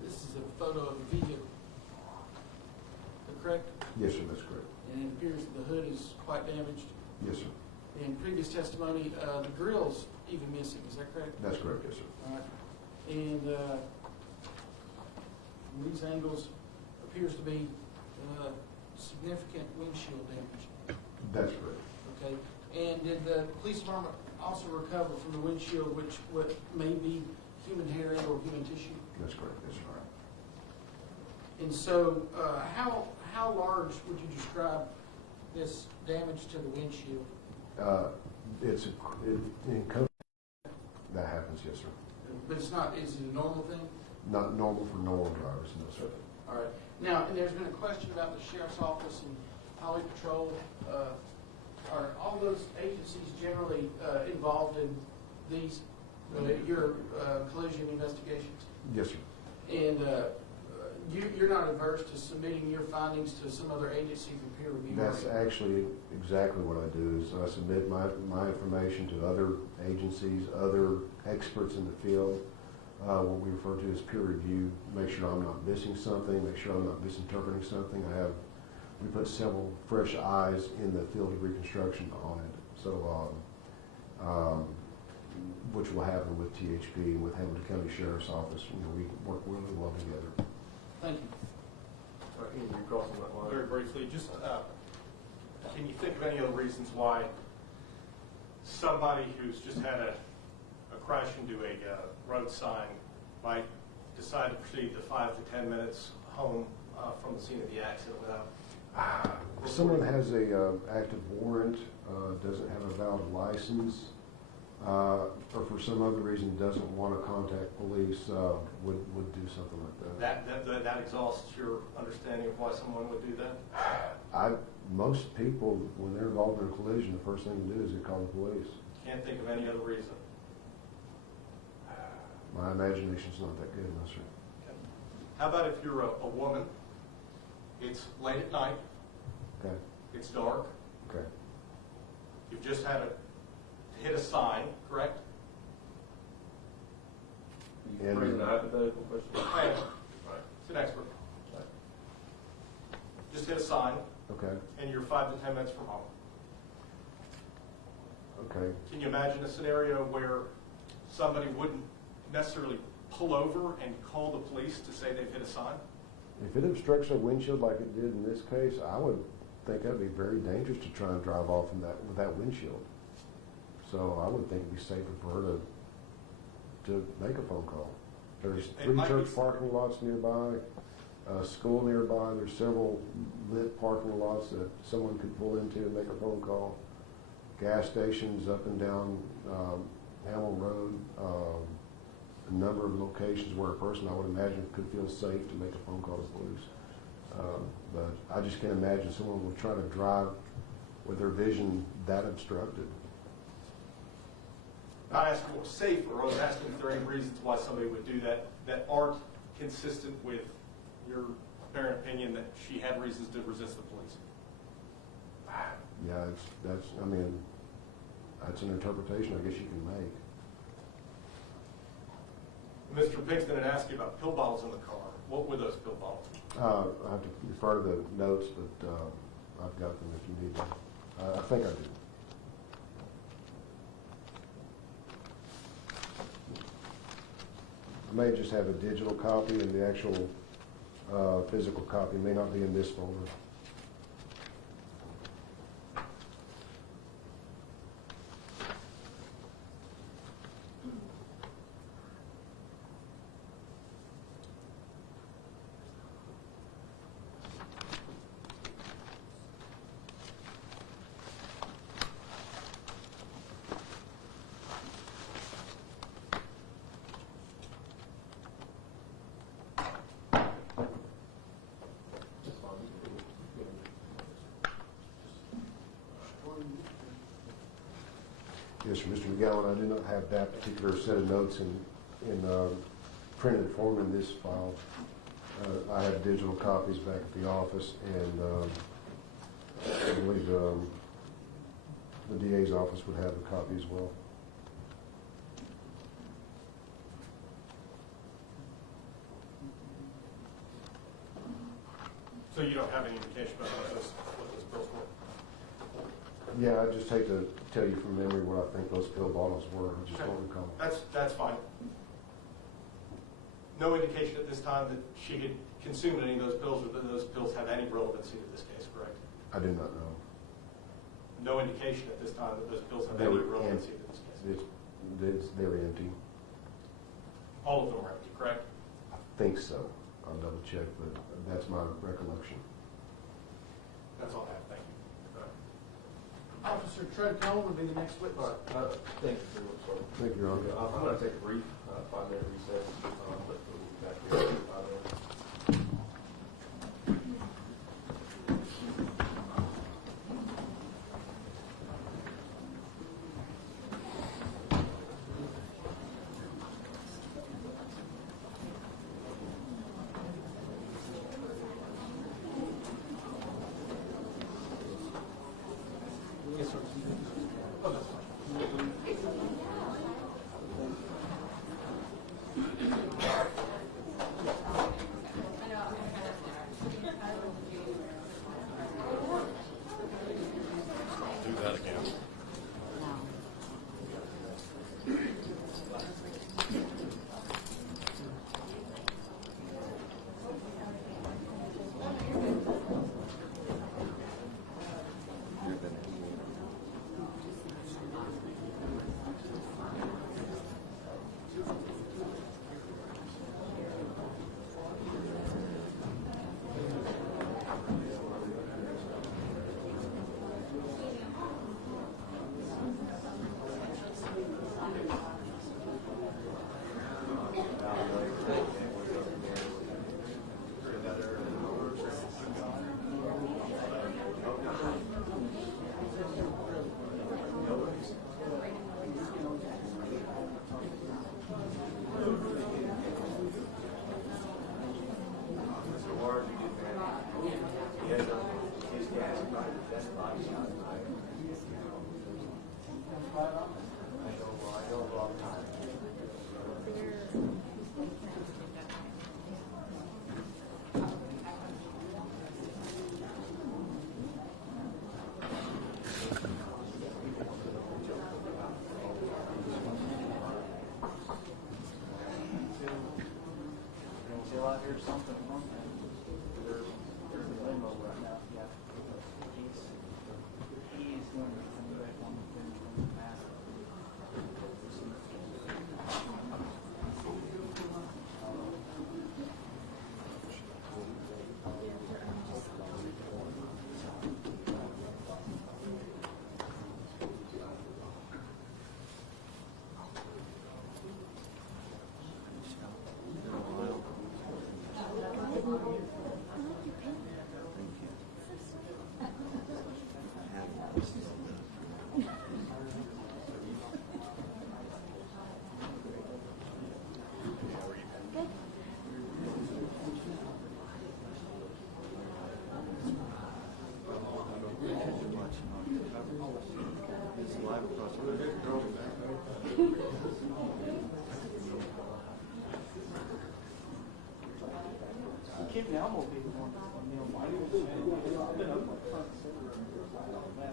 This is a photo of the vehicle. Is that correct? Yes, sir, that's correct. And it appears that the hood is quite damaged. Yes, sir. In previous testimony, the grill's even missing, is that correct? That's correct, yes, sir. All right. And from these angles, appears to be significant windshield damage. That's correct. Okay. And did the police department also recover from the windshield what may be human hair and or human tissue? That's correct, yes, sir. And so, how large would you describe this damage to the windshield? In code, that happens, yes, sir. But it's not, is it a normal thing? Not normal for normal drivers, no, sir. All right. Now, and there's been a question about the sheriff's office and highway patrol. Are all those agencies generally involved in these, your collision investigations? Yes, sir. And you're not averse to submitting your findings to some other agency for peer review? That's actually exactly what I do, is I submit my information to other agencies, other experts in the field, what we refer to as peer review, make sure I'm not missing something, make sure I'm not misinterpreting something. We put several fresh eyes in the field of reconstruction on it. So, which will happen with THP and with Hamilton County Sheriff's Office. We work really well together. Thank you. Any crossing that line? Very briefly, just can you think of any other reasons why somebody who's just had a crash into a road sign might decide to proceed to 5 to 10 minutes home from the scene of the accident without? If someone has a active warrant, doesn't have a valid license, or for some other reason doesn't want to contact police, would do something like that. That exhausts your understanding of why someone would do that? Most people, when they're involved in a collision, the first thing to do is they call the police. Can't think of any other reason. My imagination's not that good, no, sir. Okay. How about if you're a woman, it's late at night, Okay, it's dark, okay. you've just had to hit a sign, correct? You raising a hypothetical question? I am. It's an expert. Just hit a sign, Okay, and you're 5 to 10 minutes from home. okay. Can you imagine a scenario where somebody wouldn't necessarily pull over and call the police to say they've hit a sign? If it obstructs a windshield like it did in this case, I would think that'd be very dangerous to try and drive off with that windshield. So I would think it'd be safer for her to make a phone call. There's It 3 might church be- parking lots nearby, a school nearby. There's several lit parking lots that someone could pull into and make a phone call. Gas stations up and down Hamel Road. A number of locations where a person, I would imagine, could feel safe to make a phone call to police. But I just can't imagine someone will try to drive with their vision that obstructed. Not asking what was safer, I was asking if there are any reasons why somebody would do that that aren't consistent with your apparent opinion that she had reasons to resist the police. Yeah, that's an interpretation I guess you can make. Mr. Pinkston had asked you about pill bottles in the car. What were those pill bottles? I have to refer to the notes, but I've got them if you need them. I think I do. I may just have a digital copy, and the actual physical copy may not be in this folder. Yes, sir, Mr. McGowan, I do not have that particular set of notes in printed form in this file. I have digital copies back at the office, and I believe the DA's office would have a copy as well. So you don't have any indication about what those bills were? Yeah, I just hate to tell you from memory what I think those pill bottles were. I just don't recall. That's fine. No indication at this time that she had consumed any of those pills or that those pills have any relevancy to this case, correct? I do not know. No indication at this time that those pills have They any were relevancy to this case. They were empty. All of them were empty, correct? I think so. I'll double check, but that's my recollection. That's all I have, thank you. Officer Treadcone will be the next witness. All right, thank you very much, sir. Thank you, Your Honor. I'm going to take a brief 5-minute recess, but we'll be back here in 5 minutes. Yes, sir. Oh, that's fine. Do that again. Until I hear something from him, they're in limbo right now. Yeah, he's going to come back on the bench from the mask. Keep the elbow being on the I've been up my front center. Man,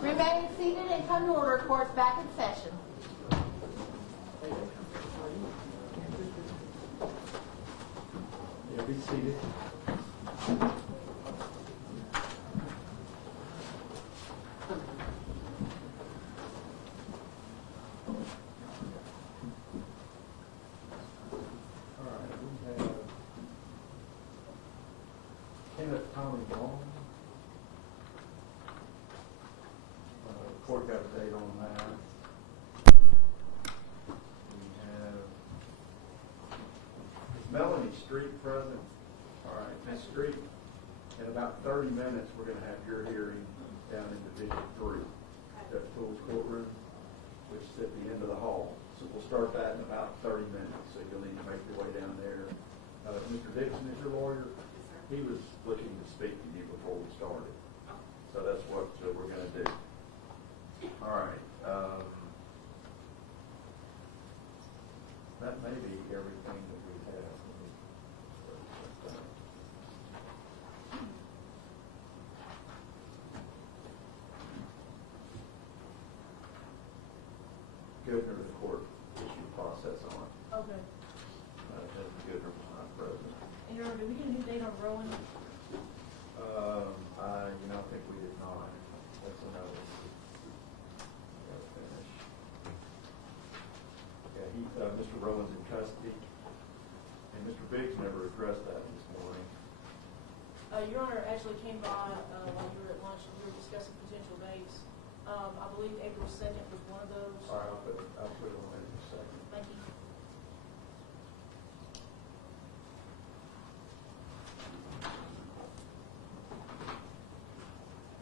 Remain seated and come to order. Court's back in session. Yeah, be seated. All right, we have Kenneth Tommy Long. Court got a date on that. We have, is Melanie Street present? All right, Ms. Street, in about 30 minutes, we're going to have your hearing down in Division 3, Judge Toole's courtroom, which is at the end of the hall. So we'll start that in about 30 minutes, so you'll need to make your way down there. Mr. Dixon is your lawyer. He was looking to speak to you before we started. So that's what we're going to do. All right. That may be everything that we have. Governor of the court issue process on. Okay. As the governor was not present. And Your Honor, did we get a new date on Rowan? I think we did not. That's another. Mr. Rowan's in custody, and Mr. Biggs never addressed that this morning. Your Honor actually came by while you were at lunch and we were discussing potential dates. I believe April 2nd was one of those. All right, I'll put it on in a second. Thank you.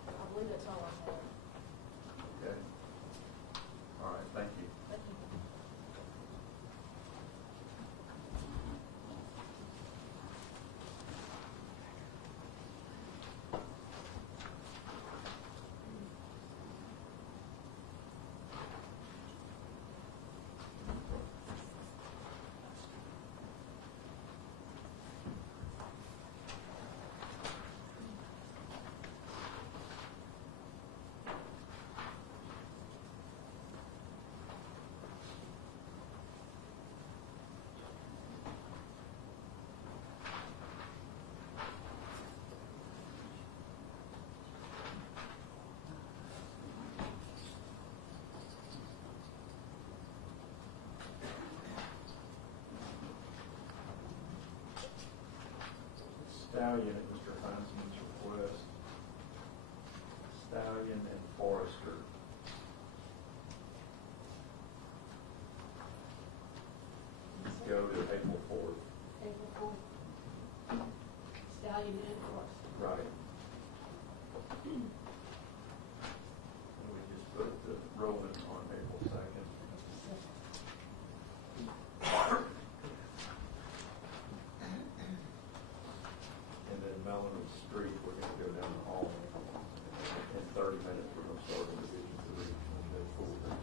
I believe that's all I have. Okay. All right, thank you. Thank you. Stallion at Mr. Heinzman's request. Stallion and Forrester. Go to April 4th. April 4th. Stallion and Forrester. Right. And we just put the Rowan on April 2nd. And then Melanie Street, we're going to go down the hall. In 30 minutes, we're going to start in Division 3 and then forward.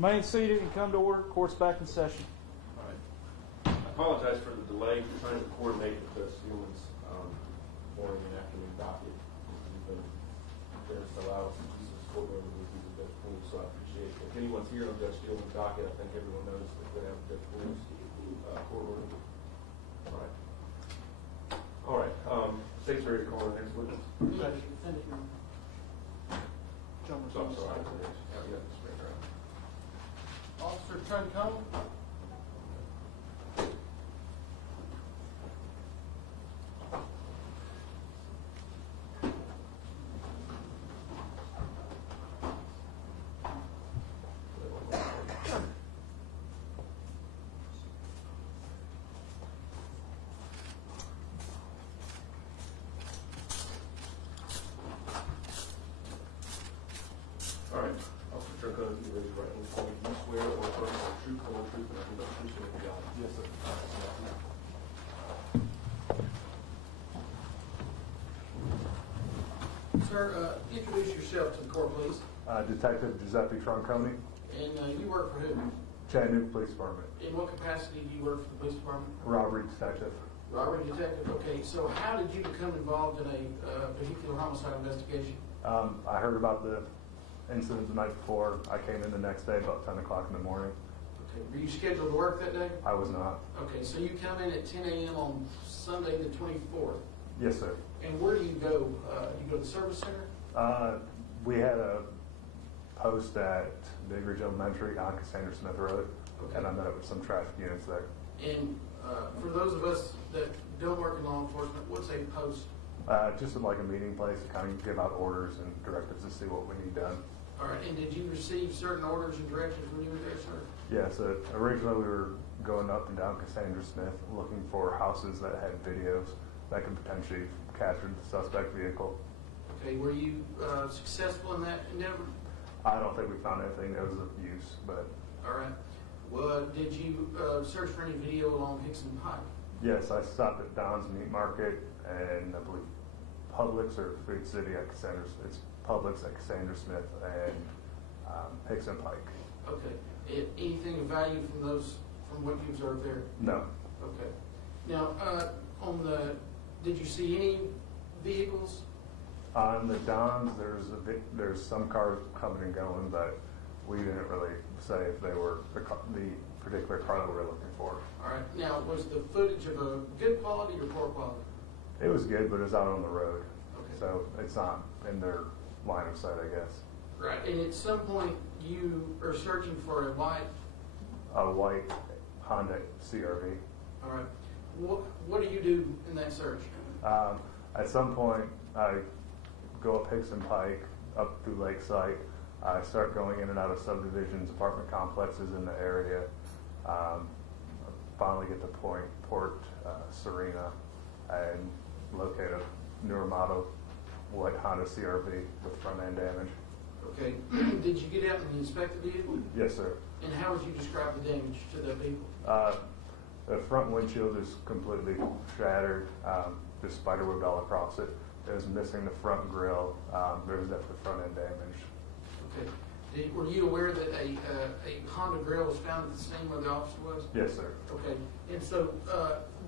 Remain seated and come to order. Court's back in session. All right. I apologize for the delay. We're trying to coordinate with Judge Steelman's morning and afternoon docket. We've been there to allow some pieces of courtroom with Judge Poole, so I appreciate it. If anyone's here on Judge Steelman's docket, I think everyone knows that we're going to have Judge Poole's court order. All right. State's ready to call the next witness. So I'm sorry. Yeah, straight around. Officer Truncone? All right. Officer Truncone, you raise your right hand. Do you swear or affirm the truth, the whole truth, and nothing but the truth, so help you God? Yes, sir. Sir, introduce yourself to the court, please. Detective Giuseppe Tronconi, And you work for who? Chattanooga Police Department. In what capacity do you work for the police department? Robbery detective. Robbery detective. Okay, so how did you become involved in a vehicular homicide investigation? I heard about the incident the night before. I came in the next day about 10 o'clock in the morning. Okay, were you scheduled to work that day? I was not. Okay, so you come in at 10 a.m. on Sunday the 24th. Yes, sir. And where do you go? You go to the service center? We had a post at Big Ridge Elementary on Cassandra Smith Road, Okay. and I met up with some traffic units there. And for those of us that don't work in law enforcement, what's a post? Just like a meeting place to kind of give out orders and directives to see what we need done. All right, and did you receive certain orders and directives when you were there, sir? Yeah, so originally we were going up and down Cassandra Smith looking for houses that had videos that could potentially capture the suspect vehicle. Okay, were you successful in that endeavor? I don't think we found anything that was of use, but All right. Well, did you search for any video along Hickson Pike? yes, I stopped at Don's Meat Market and I believe Publix or Food City at Cassandra. It's Publix at Cassandra Smith and Hickson Pike. Okay. Anything of value from those, from what you observed there? No. Okay. Now, did you see any vehicles? On the Don's, there's some cars coming and going, but we didn't really say if they were the particular car that we were looking for. All right. Now, was the footage of a good quality or poor quality? It was good, but it was out on the road, Okay. so it's not in their line of sight, I guess. Right. And at some point, you are searching for a white. A white Honda CRV. All right. What do you do in that search? At some point, I go up Hickson Pike, up through Lakeside. I start going in and out of subdivisions, apartment complexes in the area. Finally get to Port Serena and locate a newer model white Honda CRV with front end damage. Okay. Did you get out and inspect the vehicle? Yes, sir. And how would you describe the damage to the vehicle? The front windshield is completely shattered, just spiderwebbed all across it. It was missing the front grille. There was definitely front end damage. Okay. Were you aware that a Honda grill was found at the scene where the officer was? Yes, sir. Okay. And so,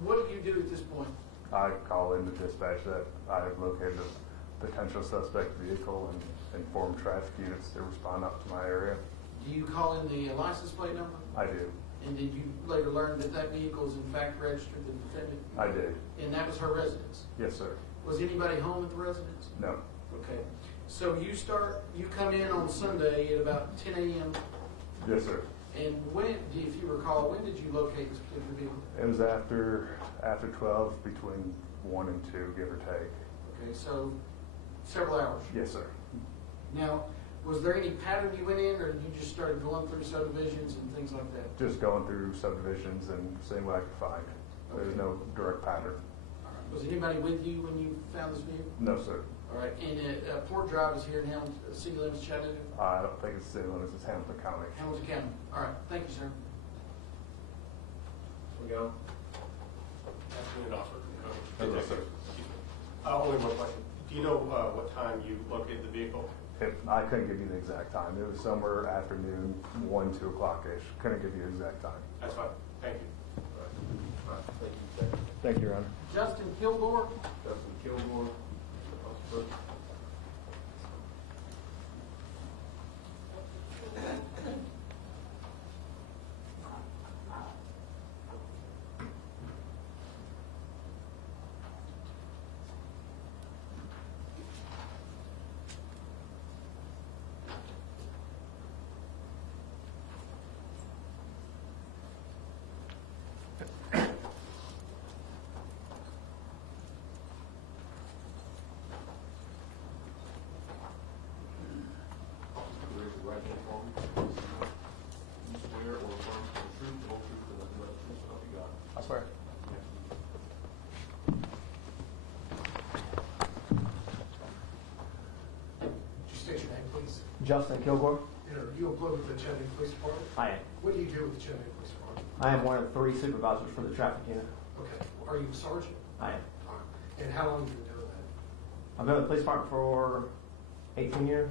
what do you do at this point? I call in the dispatch that I have located a potential suspect vehicle and inform traffic units to respond up to my area. Do you call in the license plate number? I do. And did you later learn that that vehicle is in fact registered to the defendant? I did. And that was her residence? Yes, sir. Was anybody home at the residence? No. Okay. So you come in on Sunday at about 10 a.m. Yes, sir. And when, if you recall, when did you locate this particular vehicle? It was after 12, between 1 and 2, give or take. Okay, so several hours. Yes, sir. Now, was there any pattern you went in, or you just started going through subdivisions and things like that? Just going through subdivisions and seeing what I could find. There's no direct pattern. All right. Was anybody with you when you found this vehicle? No, sir. All right. And Port Drive is here in Hamilton, city limits, Chattanooga? I don't think it's city limits, it's Hamilton County. Hamilton County. All right. Thank you, sir. We go. Afternoon, Officer. Hello, sir. Excuse me. Only one question. Do you know what time you located the vehicle? I couldn't give you the exact time. It was somewhere afternoon, 1, 2 o'clock-ish. Couldn't give you the exact time. That's fine. Thank you. All right, thank you, Jack. Thank you, Your Honor. Justin Kilgore? Justin Kilgore, officer. Raise your right hand for me. You swear or affirm to the truth, the whole truth, and nothing but the truth, so help you God. I swear. Would you state your name, please? Justin Kilgore. And are you employed with the Chattanooga Police Department? I am. What do you do with the Chattanooga Police Department? I am one of 3 supervisors for the traffic unit. Okay. Are you a sergeant? I am. All right. And how long have you been doing that? I've been with the police department for 18 years.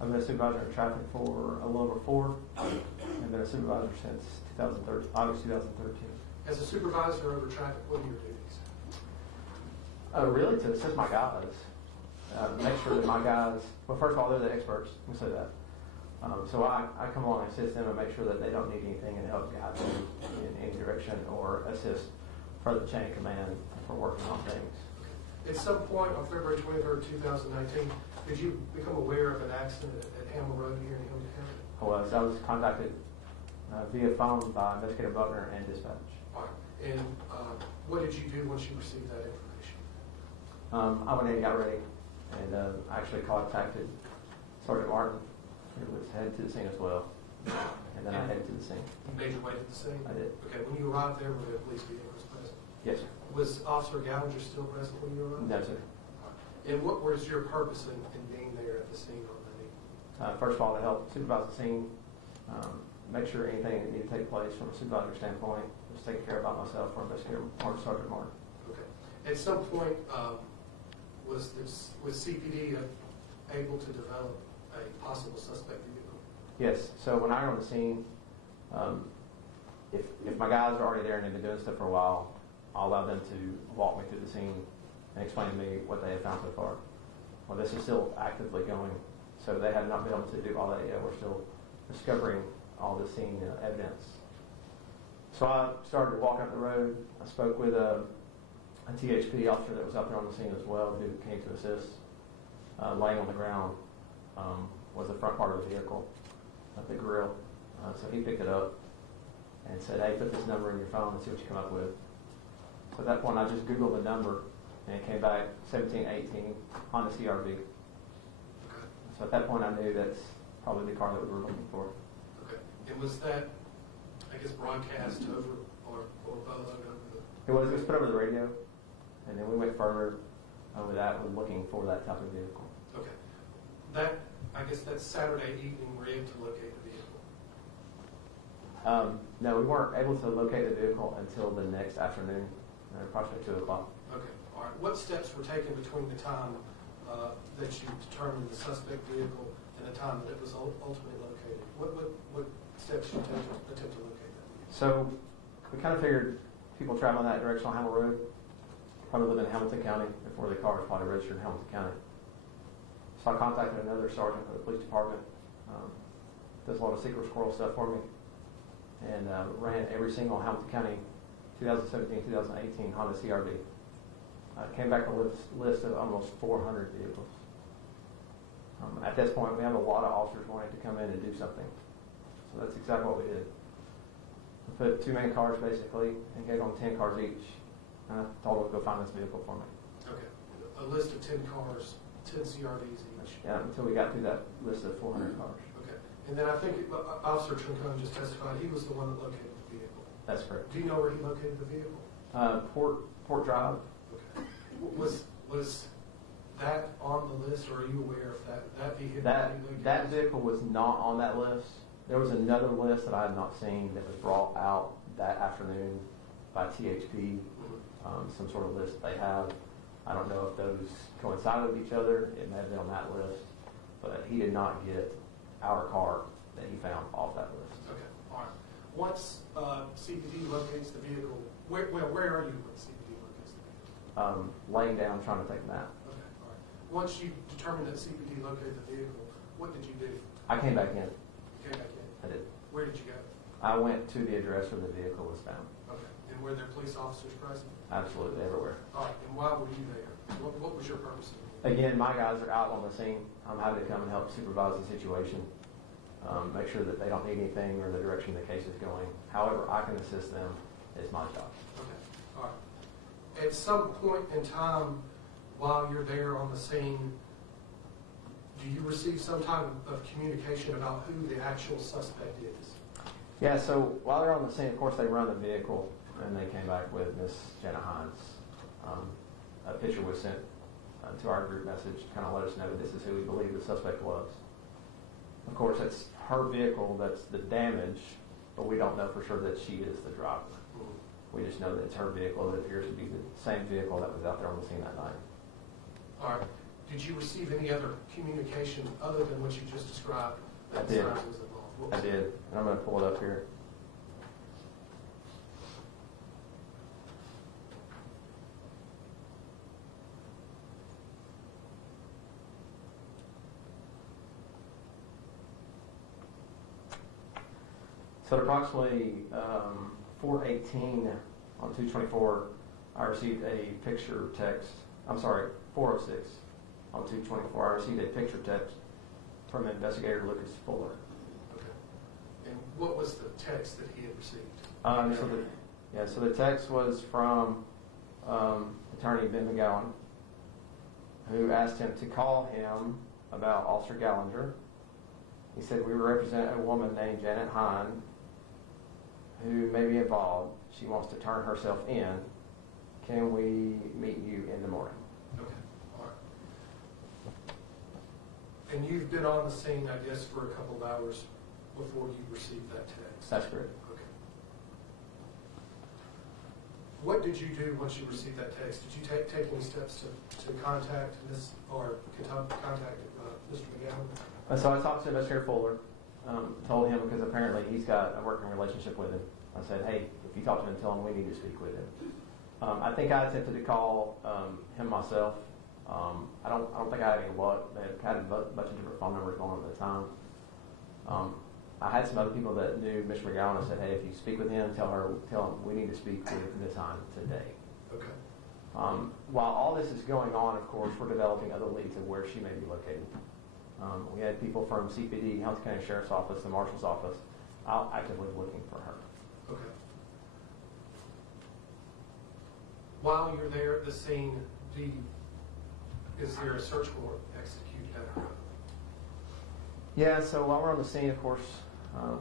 I've been a supervisor in traffic for a little over 4. I've been a supervisor since 2013, August 2013. As a supervisor over traffic, what are your duties? Really to assist my guys. Make sure that my guys, well, first of all, they're the experts, we say that. So I come along and assist them and make sure that they don't need anything and help guide them in any direction or assist further chain of command for working on things. At some point on February 23rd, 2019, did you become aware of an accident at Hamill Road here in Hamilton County? I was contacted via phone by Investigator Buckner and dispatch. All right. And what did you do once you received that information? I went in and got ready, and actually contacted Sergeant Martin, who was headed to the scene as well. And then I headed to the scene. You made your way to the scene? I did. Okay. When you arrived there, were there police vehicles present? Yes, sir. Was Officer Galinger still present when you arrived? No, sir. And what was your purpose in being there at the scene on that evening? First of all, to help supervise the scene, make sure anything that needed to take place from a supervisor standpoint was taken care of by myself or Investigator or Sergeant Martin. Okay. At some point, was CPD able to develop a possible suspect vehicle? Yes. So when I got on the scene, if my guys are already there and they've been doing stuff for a while, I'll allow them to walk me through the scene and explain to me what they have found so far. Well, this is still actively going, so they have not been able to do all that yet. We're still discovering all the scene evidence. So I started walking up the road. I spoke with a THP officer that was out there on the scene as well, who came to assist. Laying on the ground was the front part of the vehicle, the grill. So he picked it up and said, "Hey, put this number in your phone and see what you come up with." So at that point, I just Googled the number, and it came back 1718 Honda CRV. Okay. So at that point, I knew that's probably the car that we were looking for. Okay. And was that, I guess, broadcast over or boloed over the... It was put over the radio, and then we went further over that with looking for that type of vehicle. Okay. That, I guess that's Saturday evening, we're able to locate the vehicle. No, we weren't able to locate the vehicle until the next afternoon, approximately 2 o'clock. Okay. All right. What steps were taken between the time that you determined the suspect vehicle and the time that it was ultimately located? What steps did you take to attempt to locate that vehicle? So we kind of figured people traveling that direction on Hamill Road probably live in Hamilton County, before the car was probably registered in Hamilton County. So I contacted another sergeant for the police department, does a lot of secret squirrel stuff for me, and ran every single Hamilton County 2017, 2018 Honda CRV. Came back with a list of almost 400 vehicles. At this point, we have a lot of officers wanting to come in and do something. So that's exactly what we did. We put 2 main cars basically and gave them 10 cars each. And I told them to go find this vehicle for me. Okay. A list of 10 cars, 10 CRVs each. Yeah, until we got through that list of 400 cars. Okay. And then I think Officer Trincone just testified he was the one that located the vehicle. That's correct. Do you know where he located the vehicle? Port Drive. Okay. Was that on the list, or are you aware of that vehicle? That vehicle was not on that list. There was another list that I had not seen that was brought out that afternoon by THP, some sort of list they have. I don't know if those coincided with each other. It may have been on that list. but he did not get our car that he found off that list. Okay, all right. Once CPD locates the vehicle, where are you when CPD locates the vehicle? Laying down, trying to take a nap. Okay, all right. Once you determined that CPD located the vehicle, what did you do? I came back in. You came back in. I did. Where did you go? I went to the address where the vehicle was found. Okay. And were there police officers present? Absolutely everywhere. All right. And why were you there? What was your purpose of it? Again, my guys are out on the scene. I'm happy to come and help supervise the situation, make sure that they don't need anything or the direction the case is going. However I can assist them is my job. Okay, all right. At some point in time while you're there on the scene, do you receive some type of communication about who the actual suspect is? Yeah, so while they're on the scene, of course, they run the vehicle, and they came back with Miss Janet Hinds. A picture was sent to our group message to kind of let us know this is who we believe the suspect was. Of course, it's her vehicle that's the damage, but we don't know for sure that she is the driver. We just know that it's her vehicle that appears to be the same vehicle that was out there on the scene that night. All right. Did you receive any other communication other than what you just described? I did. That was involved? What I was it? did, and I'm going to pull it up here. So at approximately 4:18 on 224, I received a picture text. I'm sorry, 4:06 on 224, I received a picture text from investigator Lucas Fuller. Okay. And what was the text that he had received? So the text was from attorney Ben McGowan, who asked him to call him about Officer Galinger. He said, we represent a woman named Janet Hinds who may be involved. She wants to turn herself in. Can we meet you in the morning? Okay, all right. And you've been on the scene, I guess, for a couple of hours before you received that text? That's correct. Okay. What did you do once you received that text? Did you take any steps to contact Ms. or contact Mr. McGowan? So I talked to Investigator Fuller, told him because apparently he's got a working relationship with him. I said, hey, if you talk to him, tell him we need to speak with him. I think I attempted to call him myself. I don't think I had any luck. They had a bunch of different phone numbers going on at the time. I had some other people that knew Mr. McGowan. I said, hey, if you speak with him, tell him we need to speak with Ms. Hinds today. Okay. While all this is going on, of course, we're developing other leads of where she may be located. We had people from CPD, Hamilton County Sheriff's Office, the Marshal's Office, out actively looking for her. Okay. While you're there at the scene, is there a search warrant executed at her home? Yeah, so while we're on the scene, of course,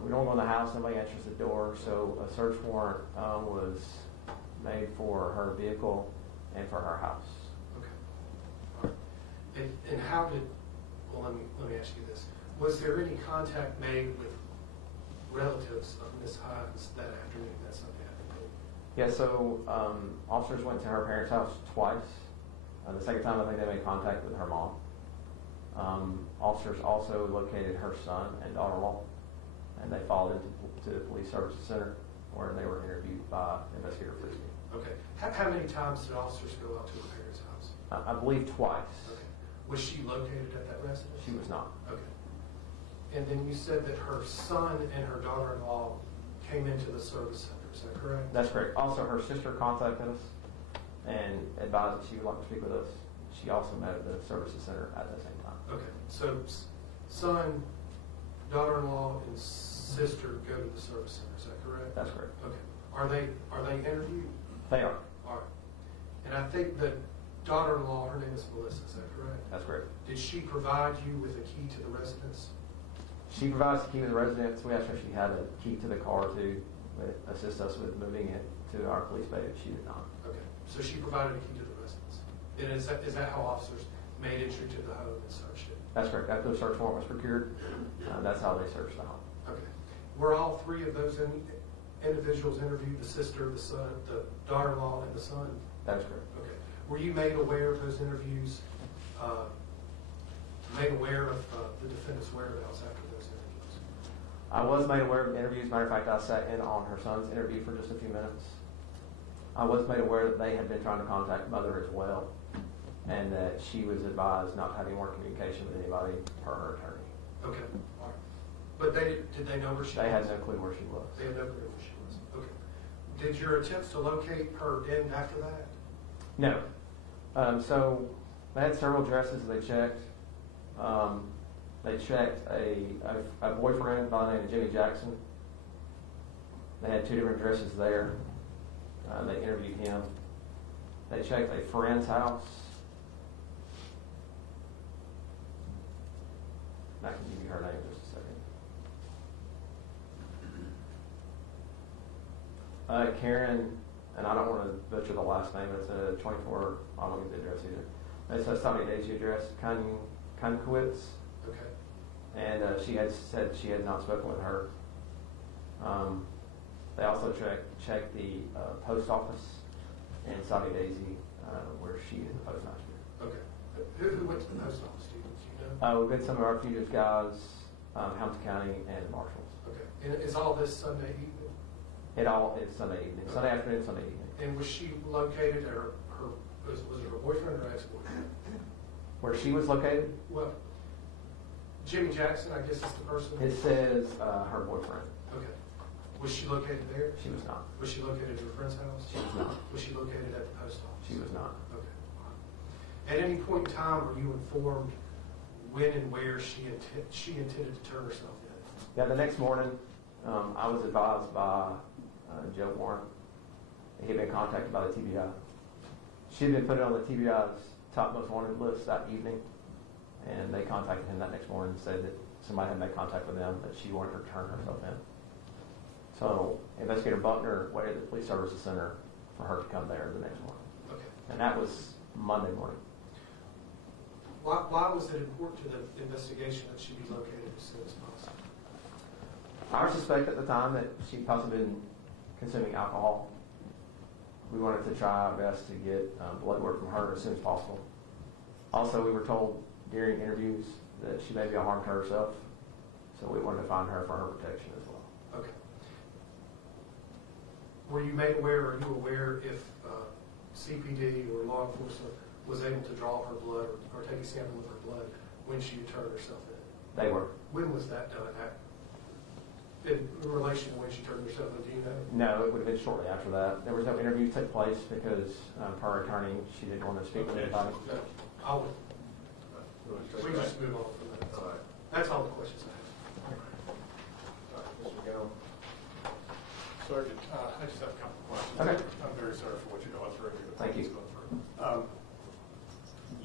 we don't go in the house, nobody answers the door, so a search warrant was made for her vehicle and for her house. Okay. All right. And how did, well, let me ask you this. Was there any contact made with relatives of Ms. Hinds that afternoon, that Sunday afternoon? Yeah, so officers went to her parents' house twice. The second time, I think they made contact with her mom. Officers also located her son and daughter-in-law, and they followed into the police services center where they were interviewed by Investigator Frisbee. Okay. How many times did officers go out to her parents' house? I believe twice. Okay. Was she located at that residence? She was not. Okay. And then you said that her son and her daughter-in-law came into the service center. Is that correct? That's correct. Also, her sister contacted us and advised that she would like to speak with us. She also met at the services center at the same time. Okay. So son, daughter-in-law, and sister go to the service center. Is that correct? That's correct. Okay. Are they interviewed? They are. All right. And I think the daughter-in-law, her name is Melissa. Is that correct? That's correct. Did she provide you with a key to the residence? She provides the key to the residence. We asked her if she had a key to the car to assist us with moving it to our police bay. She did not. Okay. So she provided a key to the residence. And is that how officers made entry to the home and searched it? That's correct. After the search warrant was procured, that's how they searched the home. Okay. Were all three of those individuals interviewed, the sister, the son, the daughter-in-law, and the son? That is correct. Okay. Were you made aware of those interviews made aware of the defendant's whereabouts after those interviews? I was made aware of the interviews. Matter of fact, I sat in on her son's interview for just a few minutes. I was made aware that they had been trying to contact mother as well, and that she was advised not to have any more communication with anybody per her attorney. Okay, all right. But did they know where she was? They had no clue where she was. They had no clue where she was. Okay. Did your attempts to locate her end after that? No. So they had several addresses they checked. They checked a boyfriend by the name of Jimmy Jackson. They had 2 different addresses there. They interviewed him. They checked a friend's house. I can give you her name in just a second. Karen, and I don't want to butcher the last name, it's a 24, I don't get the address either. It's a Sunny Daisy address, Kankowitz. Okay. And she had said she had not spoken with her. They also checked the post office in Sunny Daisy, where she is the postmaster. Okay. Who went to the post office, do you know? We've been some of our fugitive guys, Hamilton County and marshals. Okay. And is all this Sunday evening? It's Sunday evening, Sunday afternoon, Sunday evening. And was she located at was it her boyfriend or ex-boyfriend? Where she was located, Well, Jimmy Jackson, I guess is the person? it says her boyfriend. Okay. Was she located there? She was not. Was she located at her friend's house? She was not. Was she located at the post office? She was not. Okay. At any point in time, were you informed when and where she intended to turn herself in? Yeah, the next morning, I was advised by Joe Warren. He had been contacted by the TBI. She had been put on the TBI's top most wanted list that evening, and they contacted him that next morning and said that somebody had made contact with them, that she wanted to turn herself in. So Investigator Buckner waited at the Police Services Center for her to come there the next morning. Okay. And that was Monday morning. Why was it important to the investigation that she be located as soon as possible? I suspect at the time that she'd possibly been consuming alcohol. We wanted to try our best to get blood work from her as soon as possible. Also, we were told during interviews that she may be a harm to herself, so we wanted to find her for her protection as well. Okay. Were you made aware, or are you aware if CPD or law enforcement was able to draw her blood or take a sample of her blood when she turned herself in? They were. When was that done? In relation to when she turned herself in, do you know? No, it would have been shortly after that. There was no interview to take place because per her attorney, she didn't want to speak with anybody. We just move on from that. All right. That's all the questions I have. Mr. McGowan? Sergeant, I just have a couple of questions. Okay. I'm very sorry for what you're going through. Thank you.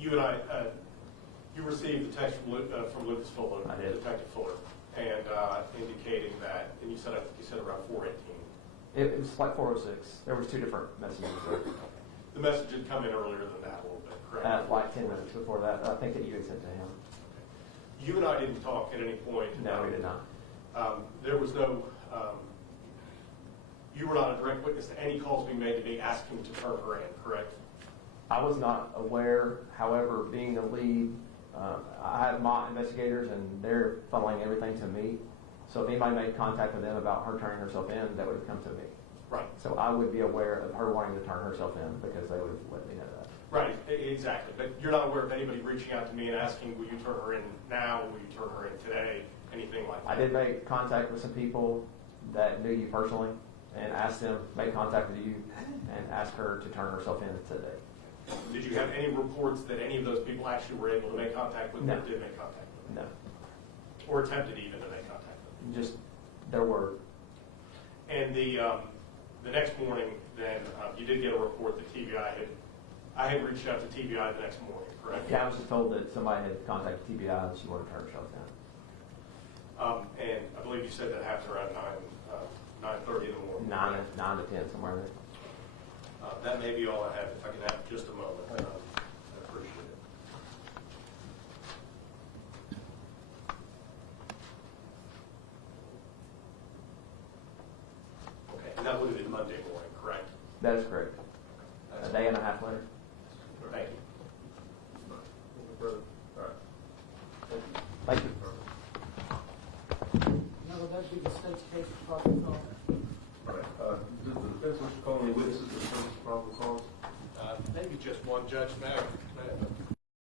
You and I, you received a text from Lucas Fuller, I did. Detective Fuller, and indicating that, and you said around 4:18. It was like 4:06. There was 2 different messages there. The message had come in earlier than that a little bit, correct? Like 10 minutes before that, I think that you had sent to him. You and I didn't talk at any point. No, we did not. There was no, you were not a direct witness to any calls being made to me asking to turn her in, correct? I was not aware, however, being the lead, I have my investigators and they're funneling everything to me. So if anybody made contact with them about her turning herself in, that would have come to me. Right. So I would be aware of her wanting to turn herself in because they would have let me know that. Right, exactly. But you're not aware of anybody reaching out to me and asking, will you turn her in now? Will you turn her in today? Anything like that? I did make contact with some people that knew you personally and asked them, make contact with you and ask her to turn herself in today. Did you have any reports that any of those people actually were able to make contact with No. or did make contact with? No, Or attempted even to make contact with? just their word. And the next morning, then, you did get a report that I had reached out to TBI the next morning, correct? Yeah, I was just told that somebody had contacted TBI and she wanted to turn herself in. And I believe you said that happened around 9:30 in the morning. 9 to 10, somewhere in there. That may be all I have. If I can have just a moment, I appreciate it. Okay, and that would have been Monday morning, correct? That is correct. A day and a half later. Thank you. Further? All right. case of probable cause. All right, does the defense wish to call any witnesses for the purpose of probable cause? Maybe just one judge, may I have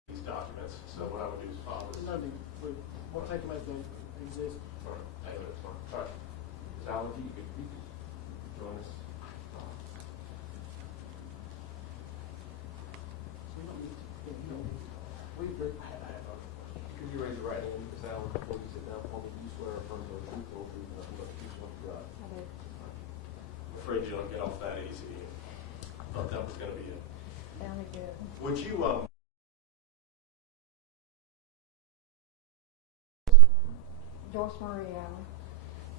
these documents, so what I would do is file this. No need. We'll take them as they exist. All right, that's fine. All right. Ms. Allen, you could join us. We agree. Could you raise your right hand, Ms. Allen, before you sit down? For me, do you swear or affirm the truth, the whole truth, and nothing but the truth, so help you God? I'm afraid you don't get off that easy. Thought that was going to be it. Sounded good. Would you, Joyce Marie Allen,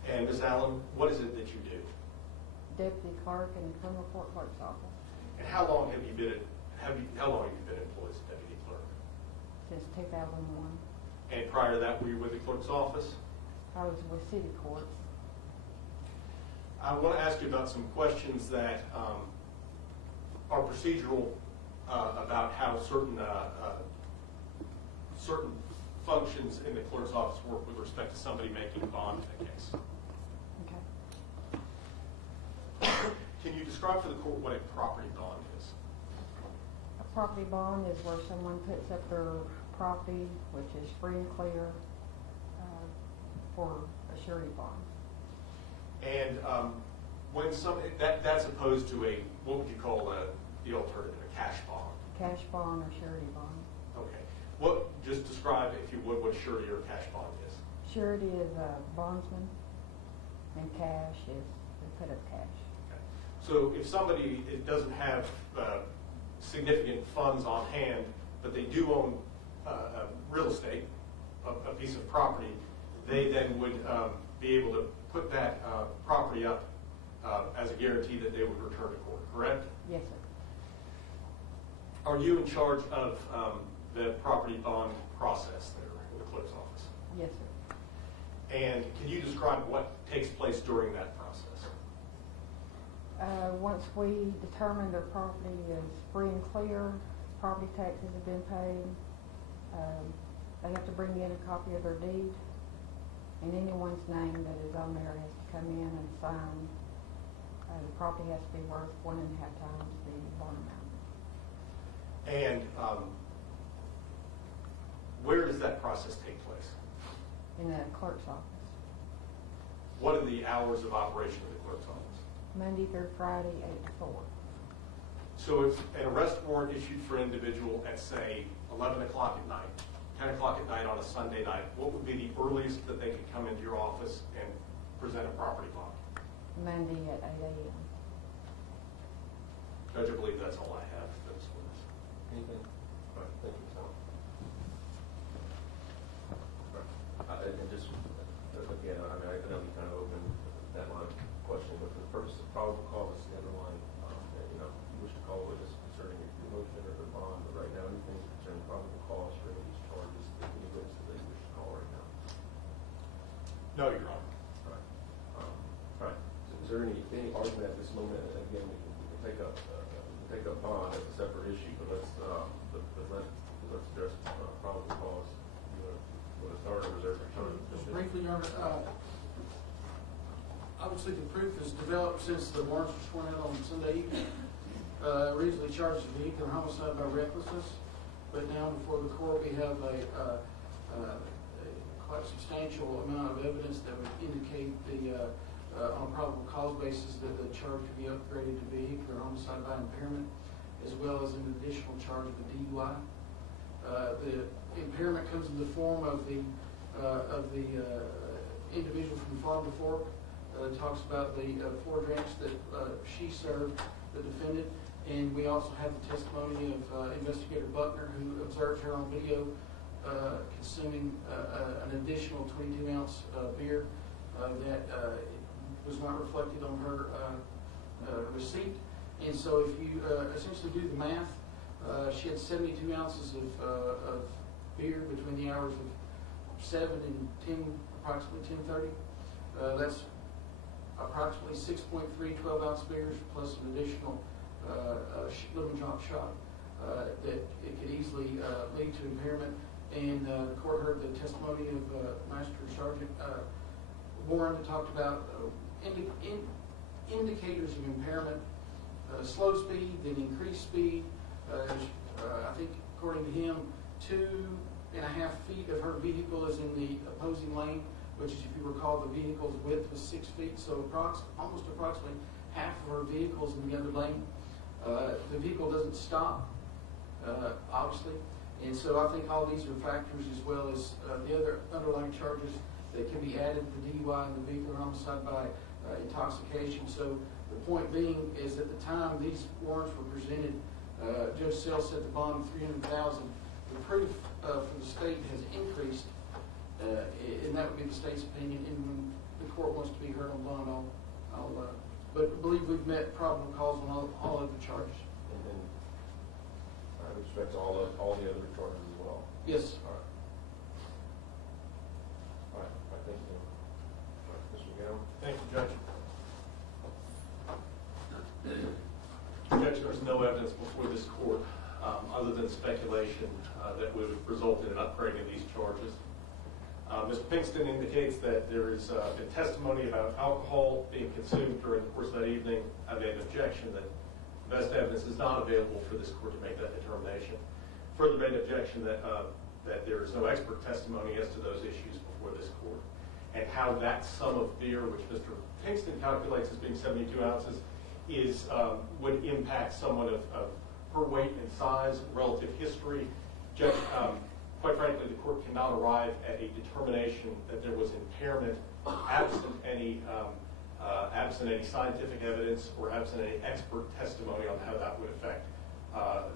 and Ms. Allen, what is it that you do? Deputy Clerk in the Criminal Court Clerk's Office And how long have you been employed as deputy clerk? since 2001. And prior to that, were you with the clerk's office? I was with City Courts. I want to ask you about some questions that are procedural about how certain functions in the clerk's office work with respect to somebody making a bond in a case. Okay. Can you describe for the court what a property bond is? A property bond is where someone puts up their property, which is free and clear, for a surety bond. And when that's opposed to a, what would you call the alternative, a cash bond? Cash bond or surety bond. Okay. Just describe, if you would, what surety or cash bond is. Surety is a bondsman, and cash is they put up cash. Okay. So if somebody doesn't have significant funds on hand, but they do own real estate, a piece of property, they then would be able to put that property up as a guarantee that they would return to court, correct? Yes, sir. Are you in charge of the property bond process there in the clerk's office? Yes, sir. And can you describe what takes place during that process? Once we determine their property is free and clear, property taxes have been paid, they have to bring in a copy of their deed, and anyone's name that is on there has to come in and sign. The property has to be worth 1.5 times the bond amount. And where does that process take place? In the clerk's office, What are the hours of operation of the clerk's office? Monday through Friday, 8 to 4. So if an arrest warrant issued for an individual at, say, 11 o'clock at night, 10 o'clock at night on a Sunday night, what would be the earliest that they could come into your office and present a property bond? Monday at 8 a.m. Judge, I believe that's all I have for this witness. Anything? All right, thank you, Tom. And just, again, I mean, I know you kind of opened that line of questioning, but for the purpose of probable cause, the underlying, you wish to call a witness concerning your motion or the bond, but right now, anything concerning probable cause for any of these charges, any witnesses that you wish to call right now? No, Your Honor. All right. All right. So is there any argument at this moment? Again, we can take up bond as a separate issue, but let's address probable cause. You want to start or reserve your time? Just briefly, Your Honor, obviously the proof is developed since the warrants were sworn out on Sunday evening. Originally charged with vehicular homicide by recklessness, but now before the court we have a quite substantial amount of evidence that would indicate on a probable cause basis that the charge could be upgraded to vehicular homicide by impairment, as well as an additional charge of a DUI. The impairment comes in the form of the individual from Farm to Fork. Talks about the 4 drinks that she served the defendant, and we also have the testimony of Investigator Buckner, who observed her on video consuming an additional 22-ounce beer that was not reflected on her receipt. And so if you essentially do the math, she had 72 ounces of beer between the hours of 7 and 10, approximately 10:30. That's approximately 6.3 12-ounce beers plus an additional lemon drop shot that it could easily lead to impairment. And the court heard the testimony of Master Sergeant Warren that talked about indicators of impairment, slow speed, then increased speed. I think according to him, 2.5 feet of her vehicle is in the opposing lane, which is, if you recall, the vehicle's width was 6 feet, so almost approximately half of her vehicle's in the other lane. The vehicle doesn't stop, obviously, and so I think all these are factors, as well as the other underlying charges that can be added to the DUI and the vehicular homicide by intoxication. So the point being is, at the time these warrants were presented, Judge Sells set the bond of $300,000. The proof for the state has increased, and that would be the state's opinion. And when the court wants to be heard on bond, but believe we've met probable cause on all other charges. And I respect all the other charges as well. Yes. All right. All right. I think you. All right, Mr. McGowan. Thank you, Judge. Judge, there's no evidence before this court other than speculation that would result in an upgrading of these charges. Mr. Pinkston indicates that there has been testimony about alcohol being consumed during the course of that evening. I made an objection that the best evidence is not available for this court to make that determination. Further made an objection that there is no expert testimony as to those issues before this court, and how that sum of beer, which Mr. Pinkston calculates as being 72 ounces, would impact someone of her weight and size, relative history. Judge, quite frankly, the court cannot arrive at a determination that there was impairment absent any scientific evidence or absent any expert testimony on how that would affect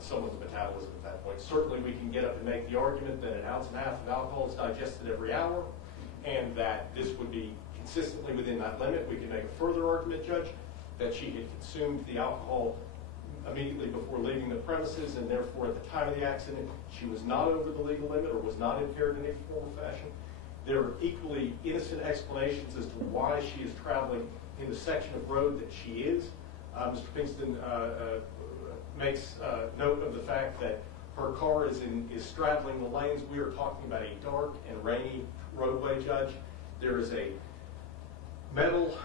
someone's metabolism at that point. Certainly we can get up and make the argument that 1.5 ounces of alcohol is digested every hour, and that this would be consistently within that limit. We can make a further argument, Judge, that she had consumed the alcohol immediately before leaving the premises, and therefore at the time of the accident she was not over the legal limit or was not impaired in any form or fashion. There are equally innocent explanations as to why she is traveling in the section of road that she is. Mr. Pinkston makes note of the fact that her car is straddling the lanes. We are talking about a dark and rainy roadway, Judge. There is a metal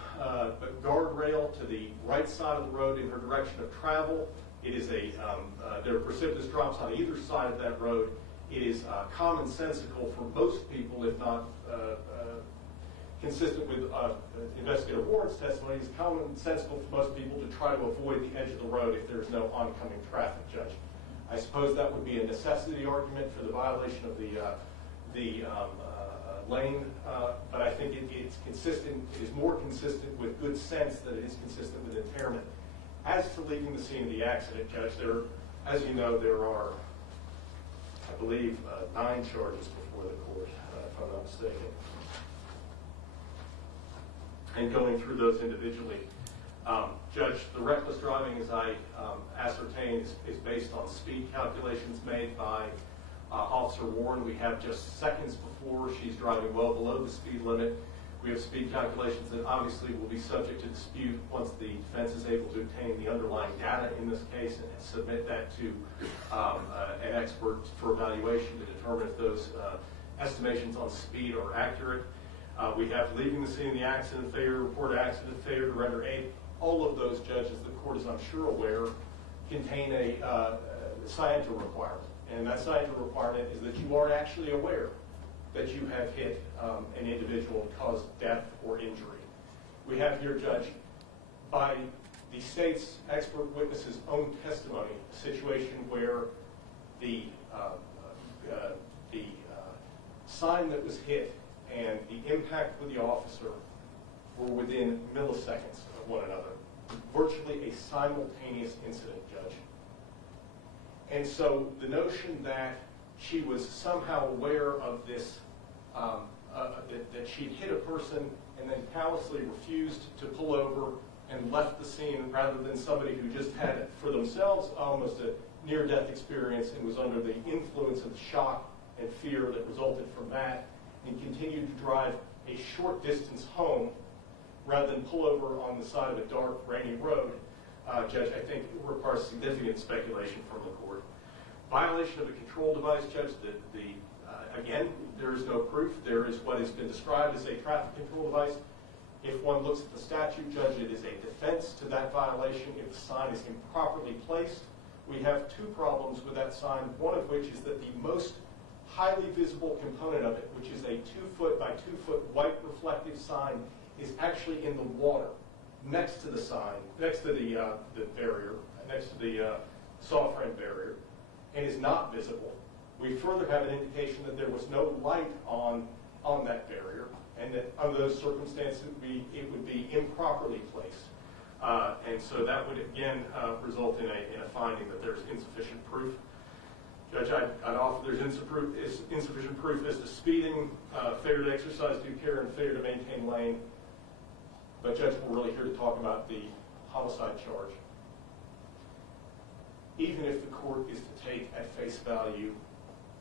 guardrail to the right side of the road in her direction of travel. It is there are precipitous drops on either side of that road. It is commonsensical for most people, if not consistent with Investigator Warren's testimony. It's commonsensical for most people to try to avoid the edge of the road if there's no oncoming traffic, Judge. I suppose that would be a necessity argument for the violation of the lane, but I think it's consistent. It is more consistent with good sense than it is consistent with impairment. As to leaving the scene of the accident, Judge, as you know, there are, I believe, 9 charges before the court, if I'm not mistaken. And going through those individually, Judge, the reckless driving, as I ascertained, is based on speed calculations made by Officer Warren. We have just seconds before she's driving well below the speed limit. We have speed calculations that obviously will be subject to dispute once the defense is able to obtain the underlying data in this case and submit that to an expert for evaluation to determine if those estimations on speed are accurate. We have leaving the scene of the accident, failure to report accident, failure to render aid. All of those, judges, the court is, I'm sure, aware, contain a scienter requirement. And that scienter requirement is that you are actually aware that you have hit an individual and caused death or injury. We have here, Judge, by the state's expert witness's own testimony, a situation where the sign that was hit and the impact with the officer were within milliseconds of one another. Virtually a simultaneous incident, Judge. And so the notion that she was somehow aware of this, that she'd hit a person and then callously refused to pull over and left the scene, rather than somebody who just had it for themselves almost a near-death experience and was under the influence of shock and fear that resulted from that, and continued to drive a short distance home rather than pull over on the side of a dark, rainy road, Judge, I think it requires significant speculation from the court. Violation of a control device, Judge, the Again, there is no proof. There is what has been described as a traffic control device. If one looks at the statute, Judge, it is a defense to that violation if the sign is improperly placed. We have two problems with that sign, one of which is that the most highly visible component of it, which is a 2 foot by 2 foot white reflective sign, is actually in the water next to the sign, next to the barrier, next to the saw frame barrier, and is not visible. We further have an indication that there was no light on that barrier, and that under those circumstances it would be improperly placed. And so that would again result in a finding that there's insufficient proof. Judge, I'd offer there's insufficient proof as to speeding, failure to exercise due care, and failure to maintain lane. But Judge, we're really here to talk about the homicide charge. Even if the court is to take at face value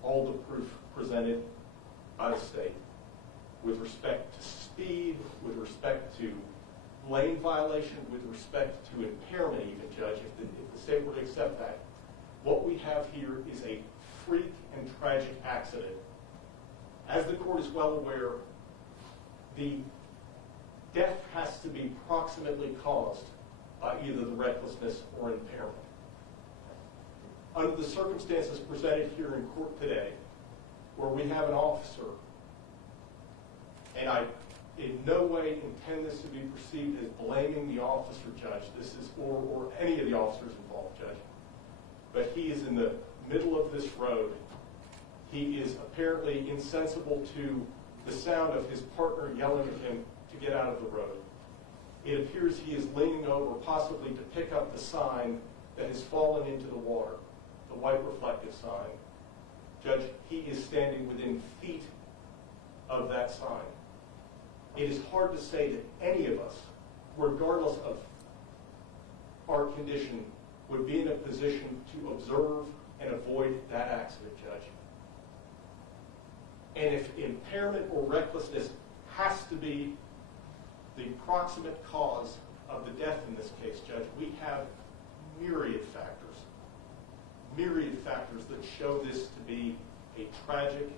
all the proof presented by the state with respect to speed, with respect to lane violation, with respect to impairment even, Judge, if the state were to accept that, what we have here is a freak and tragic accident. As the court is well aware, the death has to be proximately caused by either the recklessness or impairment. Under the circumstances presented here in court today, where we have an officer, and I in no way intend this to be perceived as blaming the officer, Judge, or any of the officers involved, Judge, but he is in the middle of this road. He is apparently insensible to the sound of his partner yelling at him to get out of the road. It appears he is leaning over possibly to pick up the sign that has fallen into the water, the white reflective sign. Judge, he is standing within feet of that sign. It is hard to say that any of us, regardless of our condition, would be in a position to observe and avoid that accident, Judge. And if impairment or recklessness has to be the proximate cause of the death in this case, Judge, we have myriad factors that show this to be a tragic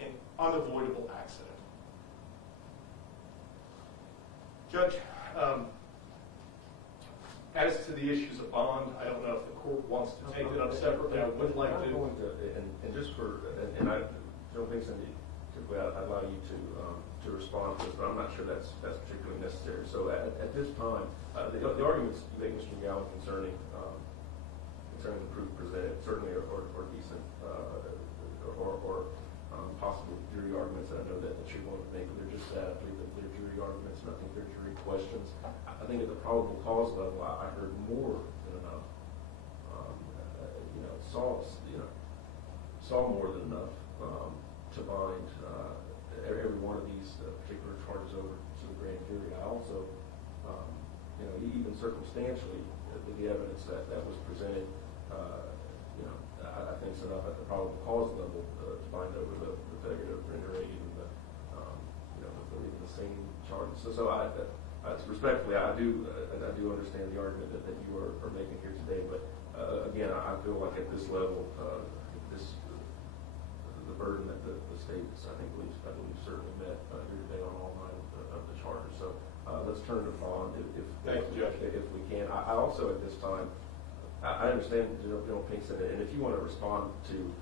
and unavoidable accident. Judge, as to the issues of bond, I don't know if the court wants to take it up separately. I would like to. And just for, and I don't think, Cindy, typically I'd allow you to respond to this, but I'm not sure that's particularly necessary. So at this time, the arguments you make, Mr. Gallagher, concerning the proof presented certainly are decent, or possible jury arguments that I know that you're going to make. They're just that. I believe that they're jury arguments, and I think they're jury questions. I think at the probable cause level, I heard more than enough. Saw more than enough to bind every one of these particular charges over to the grand jury. I also, even circumstantially, the evidence that was presented, I think is enough at the probable cause level to bind over the failure to render aid and the same charges. So respectfully, I do understand the argument that you are making here today. But again, I feel like at this level, the burden that the state is, I believe certainly met here today on all nine of the charges. So let's turn to bond if we can. I also at this time, I understand General Pinkston, and if you want to respond to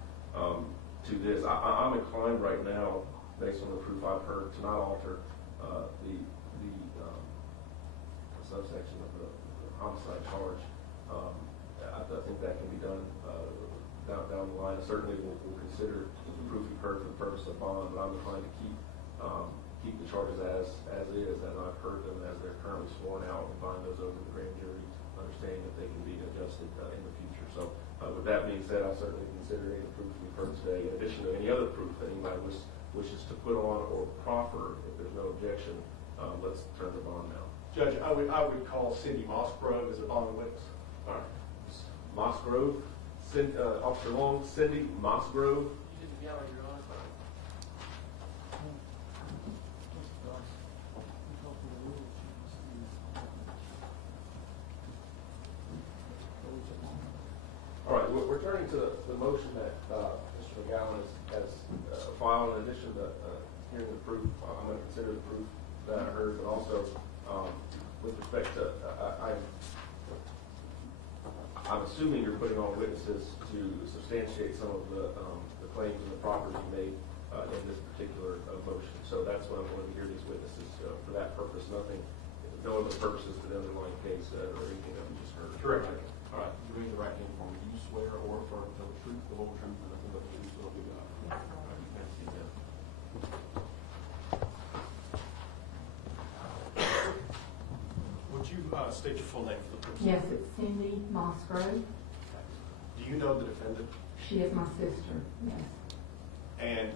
this, I'm inclined right now, based on the proof I've heard, to not alter the subsection of the homicide charge. I think that can be done down the line. Certainly, we'll consider the proof you've heard for the purpose of bond, but I'm inclined to keep the charges as is, as I've heard them, as they're currently sworn out, and bind those over to the grand jury, understanding that they can be adjusted in the future. So, with that being said, I'll certainly consider any proof we've heard today, in addition to any other proof that anybody wishes to put on or proffer. If there's no objection, let's turn to bond now. Judge, I would call Cindy Mossgrove as a bond witness. All right. Mossgrove, Officer Long, Cindy Mossgrove. You didn't yell at your honor. All right, we're turning to the motion that Mr. Officer Gallon has filed, in addition to hearing the proof, I'm going to consider the proof that I heard, but also with respect to, I'm assuming you're putting on witnesses to substantiate some of the claims and the proffers you made in this particular motion. So that's what I'm going to hear these witnesses for that purpose. Nothing, no other purposes to the underlying case or anything that we just heard. Correct. All right. You raise the right hand for me. Do you swear or affirm to tell the truth, the whole truth, and nothing but the truth, so help you God? All right, you can sit down. Would you state your full name for the purpose? Yes, it's Cindy Mosgrove. Do you know the defendant? She is my sister, yes, And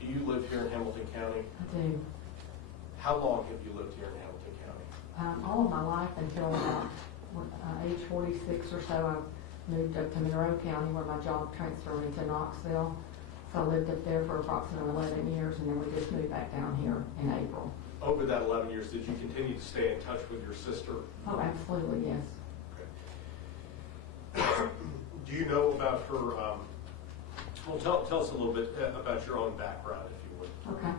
do you live here in Hamilton County? I do. How long have you lived here in Hamilton County? All of my life until about age 46 or so, I moved up to Monroe County where my job transferred me to Knoxville. So I lived up there for approximately 11 years, and then we just moved back down here in April. Over that 11 years, did you continue to stay in touch with your sister? Oh, absolutely, yes. Okay. Do you know about her, well, tell us a little bit about your own background, if you would. Okay.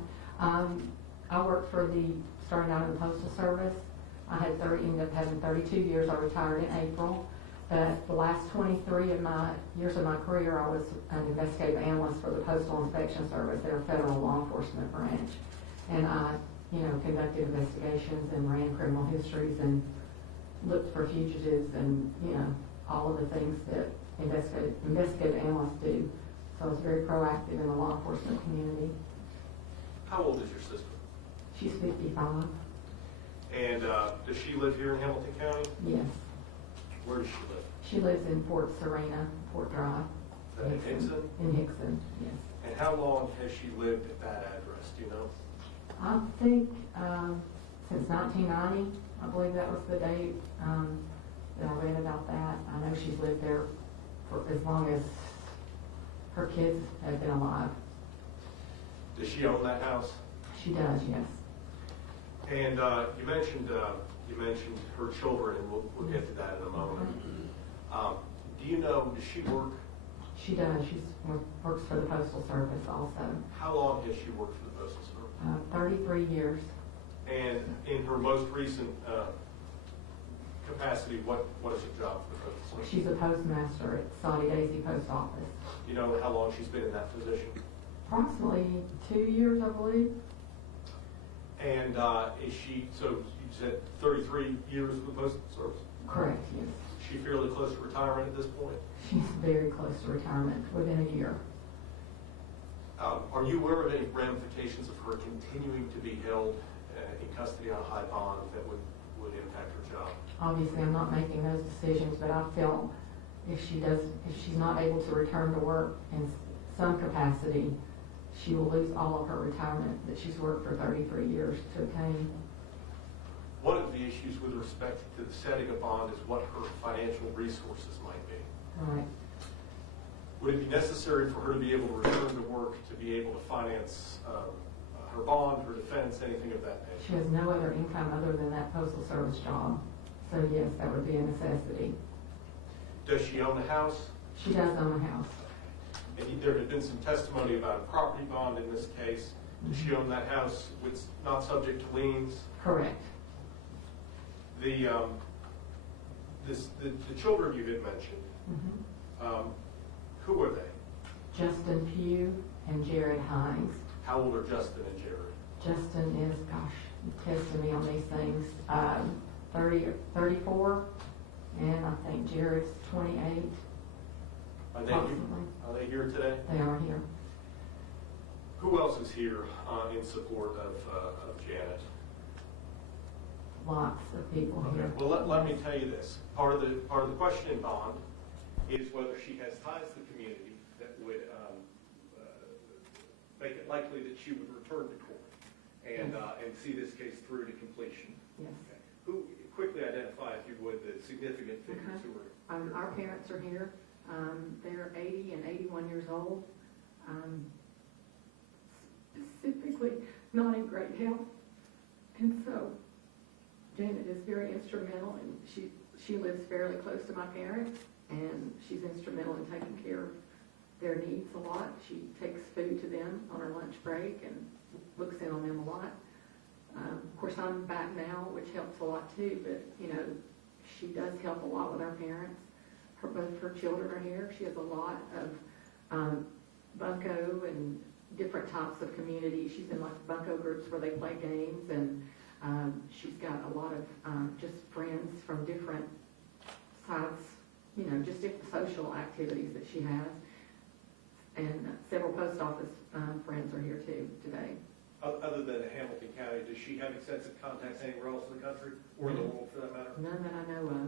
I worked started out in the Postal Service. I had ended up having 32 years. I retired in April. But the last 23 of my years of my career, I was an investigative analyst for the Postal Inspection Service, their federal law enforcement branch. And I, conducted investigations and ran criminal histories and looked for fugitives and, all of the things that investigative analysts do. So I was very proactive in the law enforcement community. How old is your sister? She's 55. And does she live here in Hamilton County? Yes. Where does she live? She lives in Fort Serena, Fort Drive. Is that in Hickson? In Hickson, yes. And how long has she lived at that address? Do you know? I think since 1990, I believe that was the date that I read about that. I know she's lived there for as long as her kids have been alive. Does she own that house? She does, yes. And you mentioned her children, and we'll get to that in a moment. Do you know, does she work? She does. She works for the Postal Service also. How long has she worked for the Postal Service? 33 years. And in her most recent capacity, what is her job for the Postal Service? She's a postmaster at Saudi Daisy Post Office. Do you know how long she's been in that position? Approximately 2 years, I believe. And is she, so you said 33 years with the Postal Service? Correct, yes. Is she fairly close to retirement at this point? She's very close to retirement, within a year. Are you aware of any ramifications of her continuing to be held in custody on a high bond that would impact her job? Obviously, I'm not making those decisions, but I feel if she's not able to return to work in some capacity, she will lose all of her retirement that she's worked for 33 years to obtain. One of the issues with respect to the setting of bond is what her financial resources might be. Right. Would it be necessary for her to be able to return to work to be able to finance her bond, her defense, anything of that nature? She has no other income other than that Postal Service job. So yes, that would be a necessity. Does she own a house? She does own a house. And there had been some testimony about a property bond in this case. Does she own that house? It's not subject to liens? Correct. The children you had mentioned, Mm-hmm. who are they? Justin Pugh and Janet Hinds. How old are Justin and Jared? Justin is, you tested me on these things, 34, and I think Jared's 28. Are they here today? They are here. Who else is here in support of Janet? Lots of people Okay. here. Well, let me tell you this. Part of the question in bond is whether she has ties to the community that would make it likely that she would return to court and see this case through to completion. Yes. Okay. Who quickly identify, if you would, the significant figures who are. Our parents are here. They're 80 and 81 years old. Specifically, not in great health. And so, Janet is very instrumental, and she lives fairly close to my parents, and she's instrumental in taking care of their needs a lot. She takes food to them on her lunch break and looks in on them a lot. Of course, I'm back now, which helps a lot too, but, you know, she does help a lot with our parents. Both her children are here. She has a lot of bunco and different types of community. She's in like bunco groups where they play games, and she's got a lot of just friends from different sides, you know, just different social activities that she has. And several post office friends are here too today. Other than Hamilton County, does she have extensive contacts anywhere else in the country, or the world for that matter? None that I know of.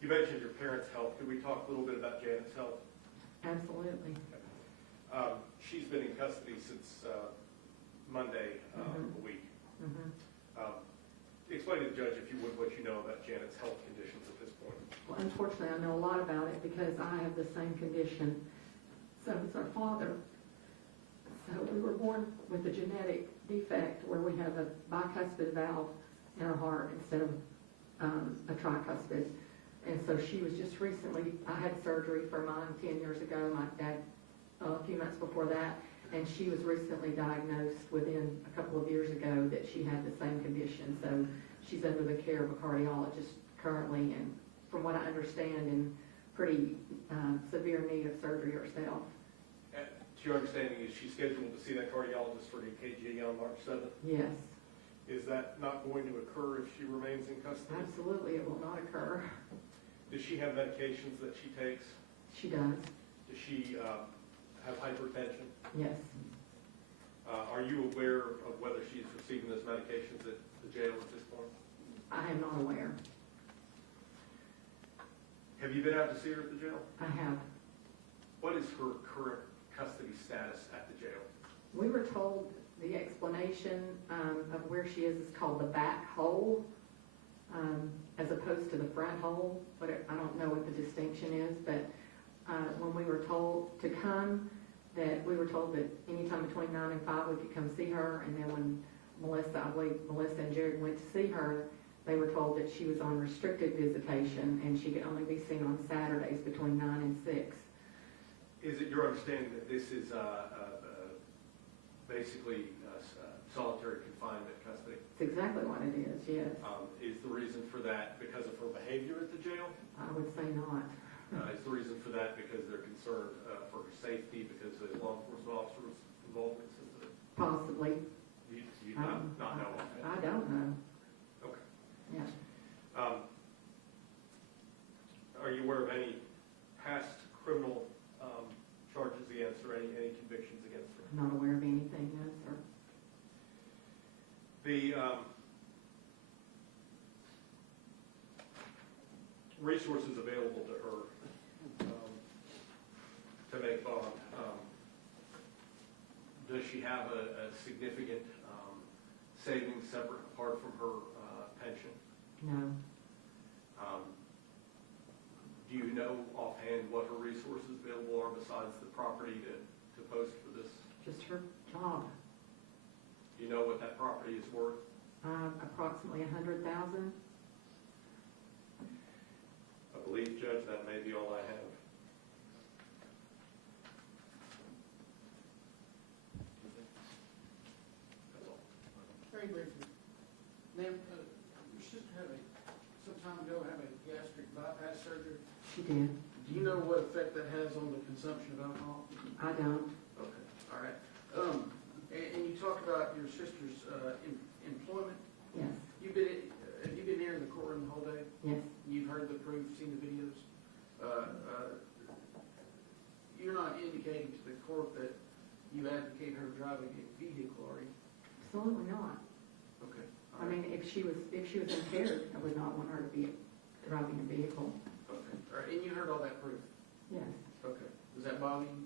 You mentioned your parents' health. Could we talk a little bit about Janet's health? Absolutely. She's been in custody since Monday a week. Explain to the judge, if you would, what you know about Janet's health conditions at this point. Well, unfortunately, I know a lot about it because I have the same condition. So does our father. So we were born with a genetic defect where we have a bicuspid valve in our heart instead of a tricuspid. And so she was just recently, I had surgery for mine 10 years ago, my dad a few months before that, and she was recently diagnosed within a couple of years ago that she had the same condition. So she's under the care of a cardiologist currently, and from what I understand, in pretty severe need of surgery herself. To your understanding, is she scheduled to see that cardiologist for an EKG on March 7th? Yes, Is that not going to occur if she remains in custody? absolutely, it will not occur. Does she have medications that she takes? She does, Does she have hypertension? yes. Are you aware of whether she's receiving those medications at the jail at this point? I am not aware. Have you been out to see her at the jail? I have. What is her current custody status at the jail? We were told the explanation of where she is called the back hole, as opposed to the front hole, but I don't know what the distinction is, but when we were told to come, that we were told that anytime between 9 and 5 we could come see her, and then when I believe Melissa and Jared went to see her, they were told that she was on restricted visitation and she could only be seen on Saturdays between 9 and 6. Is it your understanding that this is basically solitary confinement custody? It's exactly what it is, yes. Is the reason for that because of her behavior at the jail? I would say not. Is the reason for that because they're concerned for her safety because the law enforcement officers involved in this incident? Possibly. You not know of that? I don't know. Okay. Yeah. Are you aware of any past criminal charges against her, any convictions against her? Not aware of anything, no, sir. The resources available to her to make bond, does she have a significant savings separate apart from her pension? No. Do you know offhand what her resources available are besides the property to post for this? Just her job. Do you know what that property is worth? Approximately $100,000. I believe, Judge, that may be all I have. That's all. Very briefly. Ma'am, your sister some time ago had a gastric bypass surgery. She did. Do you know what effect that has on the consumption of alcohol? I don't. Okay, all right. And you talked about your sister's employment. Yes. Have you been here in the courtroom the whole day? Yes. You've heard the proof, seen the videos. You're not indicating to the court that you advocate her driving a vehicle, are you? Absolutely not. Okay. I mean, if she was impaired, I would not want her to be driving a vehicle. Okay, all right. And you heard all that proof? Yes. Okay. Does that bother you?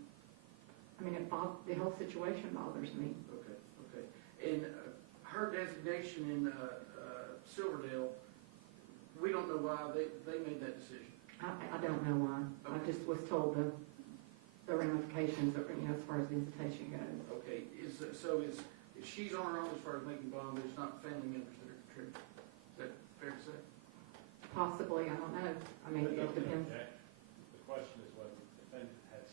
I mean, the whole situation bothers me. Okay, okay. And her designation in Silverdale, we don't know why they made that decision. I don't know why. I just was told the ramifications of, as far as visitation goes. Okay, so she's on her own as far as making bond, there's not family members that are contributing? Is that fair to say? Possibly, I don't know. I mean, it depends. The question is whether the defendant has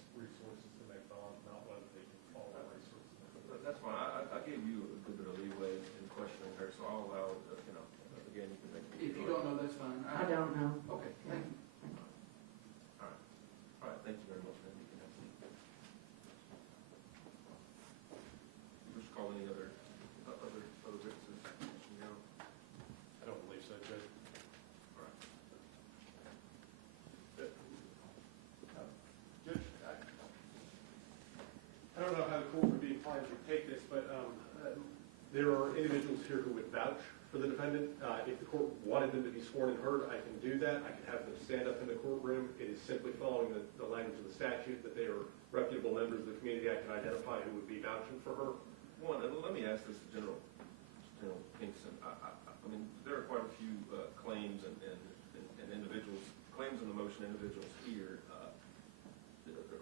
There are individuals here who would vouch for the defendant. If the court wanted them to be sworn and heard, I can do that. I can have them stand up in the courtroom. It is simply following the language of the statute that they are reputable members of the community. I can identify who would be vouching for her. One, and let me ask this to General Kingston. I mean, there are quite a few claims and individuals, claims in the motion, individuals here.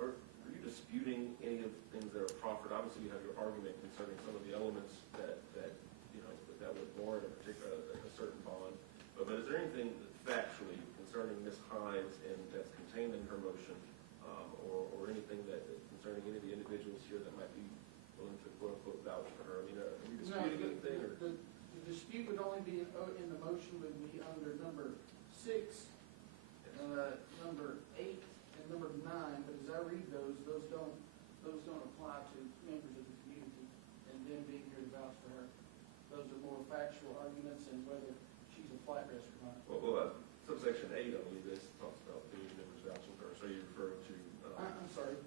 Are you disputing any of the things that are proffered? Obviously, you have your argument concerning some of the elements that would warrant a certain bond. But is there anything factually concerning Ms. Hinds and that's contained in her motion, or anything that concerning any of the individuals here that might be willing to quote unquote vouch for her? I mean, are you disputing anything? Or? The dispute would only be in the motion would be under number 6, number 8, and number 9. But as I read those don't apply to members of the community and them being here to vouch for her. Those are more factual arguments and whether she's a flight risk or not. Well, subsection 8, I believe this talks about being members vouching for her. So you're referring to I'm sorry.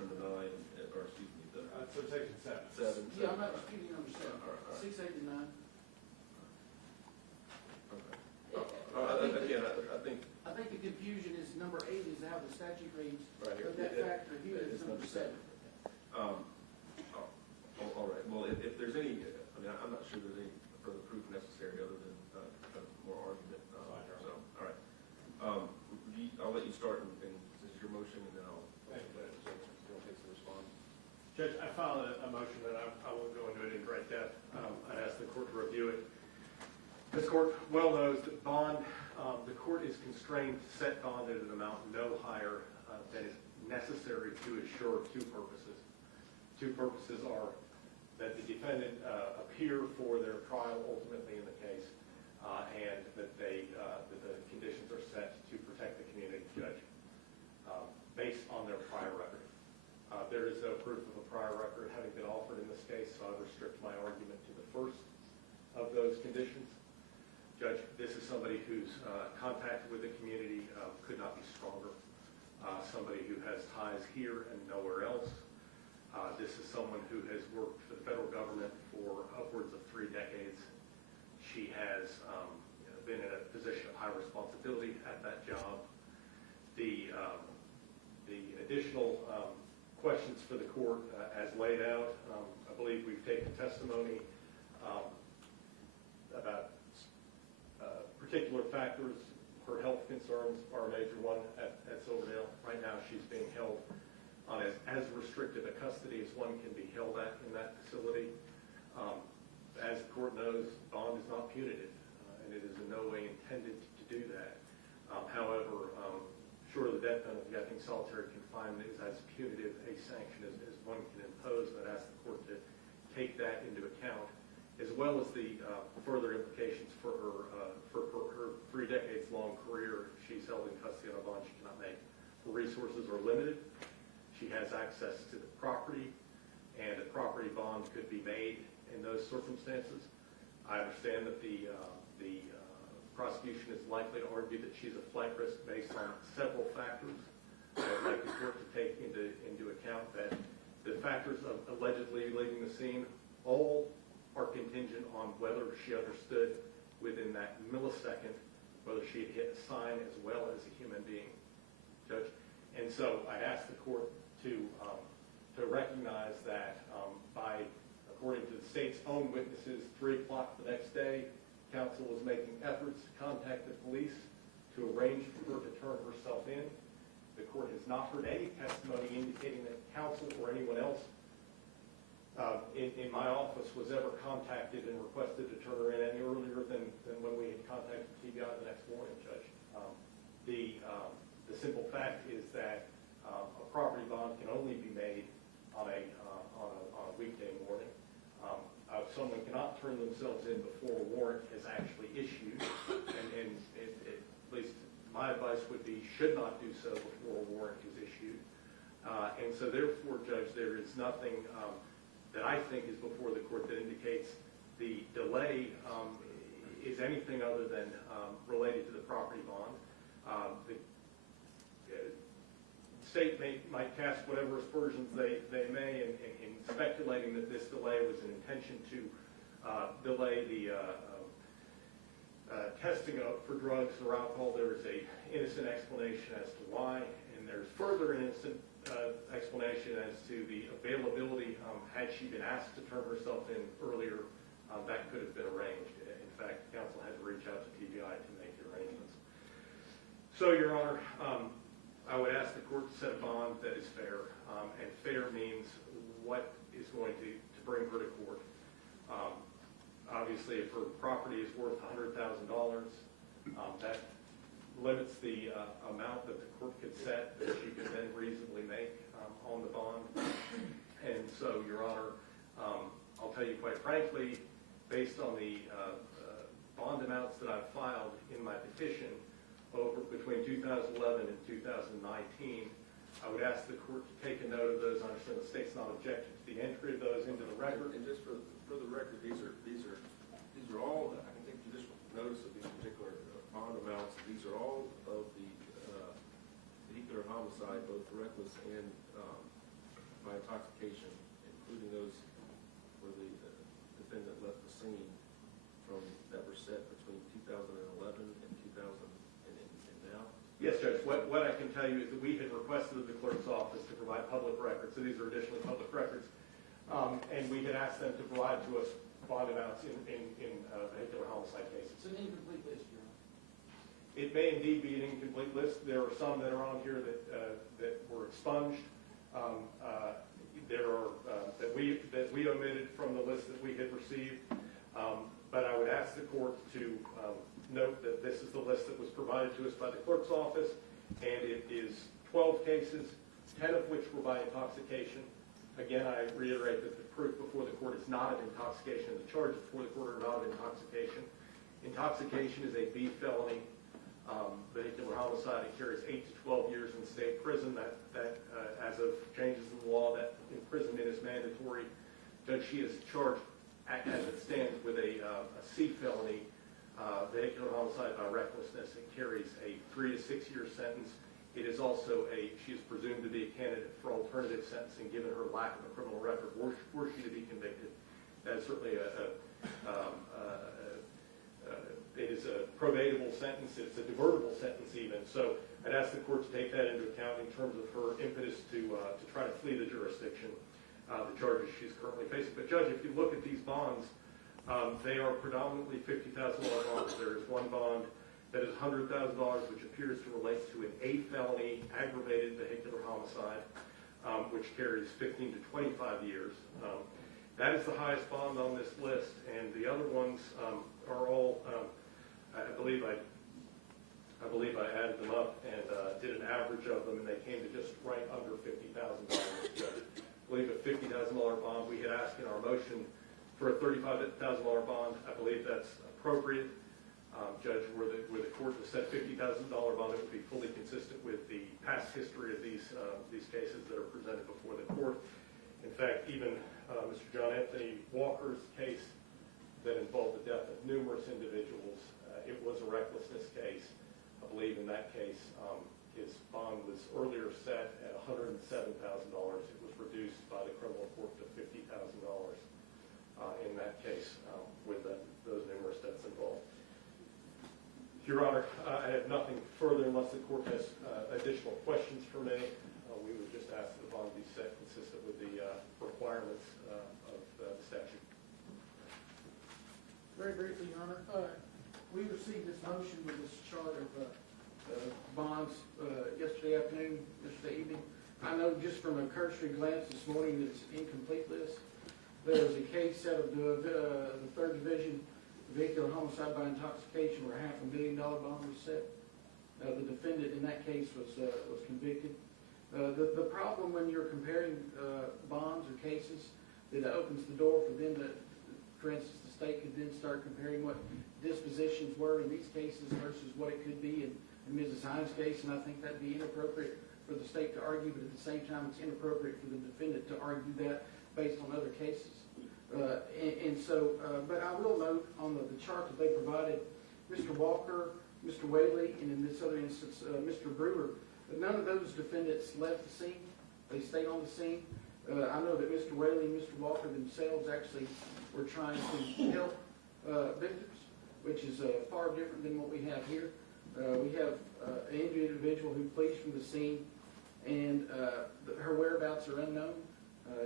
number 9, or excuse me, the Subsection 7. 7. Yeah, I'm not disputing number 7. All right. 6, 8, and 9. Okay. Again, I think the confusion is number 8 is how the statute reads, right here. but that factor here is number 7. All right. Well, if there's any, I mean, I'm not sure there's any further proof necessary other than kind of more argument. So, all right. I'll let you start, and this is your motion, and then I'll let you take some response. Judge, I filed a motion that I won't go into it in great depth. I'd ask the court to review it. This court well knows that bond, the court is constrained to set bond at an amount no higher than is necessary to assure two purposes. Two purposes are that the defendant appear for their trial ultimately in the case, and that the conditions are set to protect the community judge based on their prior record. There is no proof of a prior record having been offered in this case, so I restrict my argument to the first of those conditions. Judge, this is somebody whose contact with the community could not be stronger. Somebody who has ties here and nowhere else. This is someone who has worked for the federal government for upwards of 3 decades. She has been in a position of high responsibility at that job. The additional questions for the court as laid out, I believe we've taken testimony about particular factors. Her health concerns are a major one at Silverdale. Right now she's being held on as restricted a custody as one can be held at in that facility. As the court knows, bond is not punitive, and it is in no way intended to do that. However, short of the death penalty, I think solitary confinement is as punitive a sanction as one can impose, and I'd ask the court to take that into account, as well as the further implications for her 3 decades long career. She's held in custody on a bond she cannot make. Her resources are limited. She has access to the property, and a property bond could be made in those circumstances. I understand that the prosecution is likely to argue that she's a flight risk based on several factors. I'd like the court to take into account that the factors of allegedly leaving the scene all are contingent on whether she understood within that millisecond whether she had hit a sign as well as a human being, Judge. And so I ask the court to recognize that according to the state's own witnesses, 3 o'clock the next day, counsel was making efforts to contact the police to arrange for her to turn herself in. The court has not heard any testimony indicating that counsel or anyone else in my office was ever contacted and requested to turn her in any earlier than when we had contacted TBI the next morning, Judge. The simple fact is that a property bond can only be made on a weekday morning. Someone cannot turn themselves in before a warrant is actually issued, and at least my advice would be should not do so before a warrant is issued. And so therefore, Judge, there is nothing that I think is before the court that indicates the delay is anything other than related to the property bond. The state might cast whatever aspersions they may in speculating that this delay was an intention to delay the testing for drugs or alcohol. There was a innocent explanation as to why, and there's further innocent explanation as to the availability. Had she been asked to turn herself in earlier, that could have been arranged. In fact, counsel had to reach out to TBI to make the arrangements. So, Your Honor, I would ask the court to set a bond that is fair, and fair means what is going to bring her to court. Obviously, if her property is worth $100,000, that limits the amount that the court could set that she can then reasonably make on the bond. And so, Your Honor, I'll tell you quite frankly, based on the bond amounts that I've filed in my petition over between 2011 and 2019, I would ask the court to take a note of those. I understand the state's not objected to the entry of those into the record. And just for the record, these are all, I can take judicial notice of these particular bond amounts. These are all of the vehicular homicide, both reckless and by intoxication, including those where the defendant left the scene that were set between 2011 and 2000 and now. Yes, Judge. What I can tell you is that we had requested of the clerk's office to provide public records, so these are additionally public records, and we had asked them to provide to us bond amounts in vehicular homicide cases. It's an incomplete list, Your Honor. It may indeed be an incomplete list. There are some that are on here that were expunged. There are that we omitted from the list that we had received. But I would ask the court to note that this is the list that was provided to us by the clerk's office, and it is 12 cases, 10 of which were by intoxication. Again, I reiterate that the proof before the court is not of intoxication, and the charges before the court are not of intoxication. Intoxication is a B felony. Vehicular homicide, it carries 8 to 12 years in state prison. That as of changes in the law, that imprisonment is mandatory. Judge, she is charged as it stands with a C felony, vehicular homicide by recklessness. It carries a 3 to 6 year sentence. It is also she is presumed to be a candidate for alternative sentencing given her lack of a criminal record. Were she to be convicted, that is certainly it is a probatable sentence. It's a divertible sentence even. So I'd ask the court to take that into account in terms of her impetus to try to flee the jurisdiction, the charges she's currently facing. But Judge, if you look at these bonds, they are predominantly $50,000 bonds. There is one bond that is $100,000, which appears to relate to an A felony aggravated vehicular homicide, which carries 15 to 25 years. That is the highest bond on this list, and the other ones are all. I believe I added them up and did an average of them, and they came to just right under $50,000. I believe a $50,000 bond. We had asked in our motion for a $35,000 bond. I believe that's appropriate. Judge, where the court has set $50,000 bond, it would be fully consistent with the past history of these cases that are presented before the court. In fact, even Mr. John Anthony Walker's case that involved the death of numerous individuals, it was a recklessness case. I believe in that case, his bond was earlier set at $107,000. It was reduced by the criminal court to $50,000 in that case with those numerous deaths involved. Your Honor, I have nothing further unless the court has additional questions for me. We would just ask that the bond be set consistent with the requirements of the statute. Very briefly, Your Honor, we received this motion with this chart of bonds yesterday afternoon, yesterday evening. I know just from a cursory glance this morning that it's an incomplete list. There was a case out of the 3rd Division, vehicular homicide by intoxication, where $500,000 bond was set. The defendant in that case was convicted. The problem when you're comparing bonds or cases, that opens the door for them to, for instance, the state could then start comparing what dispositions were in these cases versus what it could be in Mrs. Hinds' case, and I think that'd be inappropriate for the state to argue, but at the same time, it's inappropriate for the defendant to argue that based on other cases. But I will note on the chart that they provided, Mr. Walker, Mr. Whaley, and in this other instance, Mr. Brewer, none of those defendants left the scene. They stayed on the scene. I know that Mr. Whaley and Mr. Walker themselves actually We're trying to help victims, which is far different than what we have here. We have an individual who flees from the scene, and her whereabouts are unknown.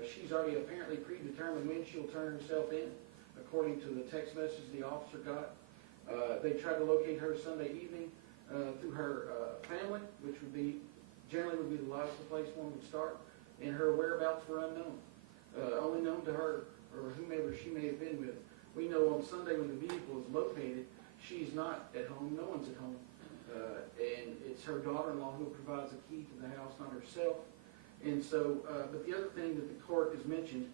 She's already apparently predetermined when she'll turn herself in, according to the text message the officer got. They tried to locate her Sunday evening through her family, which generally would be the logical place one would start, and her whereabouts were unknown, only known to her or whomever she may have been with. We know on Sunday when the vehicle is located, she's not at home, no one's at home, and it's her daughter-in-law who provides a key to the house, not herself. And so, but the other thing that the court has mentioned,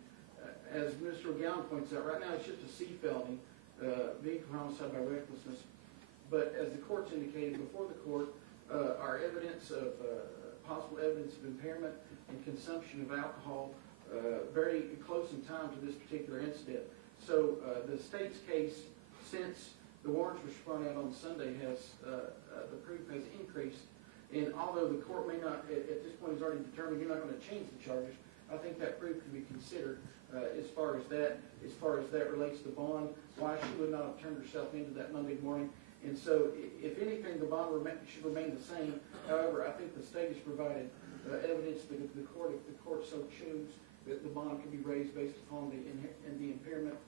as Mr. O'Gowan points out, right now it's just a C felony, vehicle homicide by recklessness. But as the court's indicated before the court, our evidence of possible evidence of impairment and consumption of alcohol very close in time to this particular incident. So the state's case, since the warrants were sprung out on Sunday, has the proof has increased. And although the court may not, at this point, has already determined you're not going to change the charges, I think that proof can be considered as far as that relates to bond, why she would not have turned herself into that Monday morning. And so, if anything, the bond should remain the same. However, I think the state has provided evidence that if the court so chooses, that the bond can be raised based upon the impairment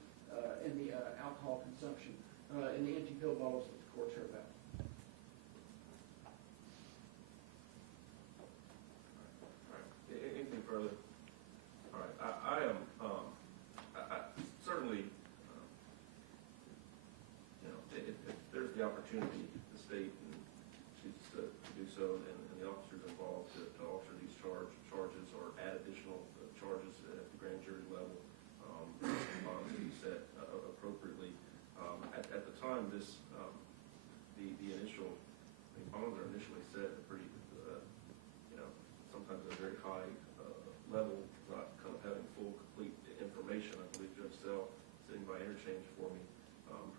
and the alcohol consumption and the empty pill bottles that the courts heard about. Anything further? All right, I am certainly, if there's the opportunity, the state chooses to do so, and the officers involved to alter these charges or add additional charges at the grand jury level, bonds to be set appropriately. At the time, the bonds are initially set at pretty, sometimes at a very high level, not kind of having full, complete information. I believe Judge Sell, sitting by interchange for me,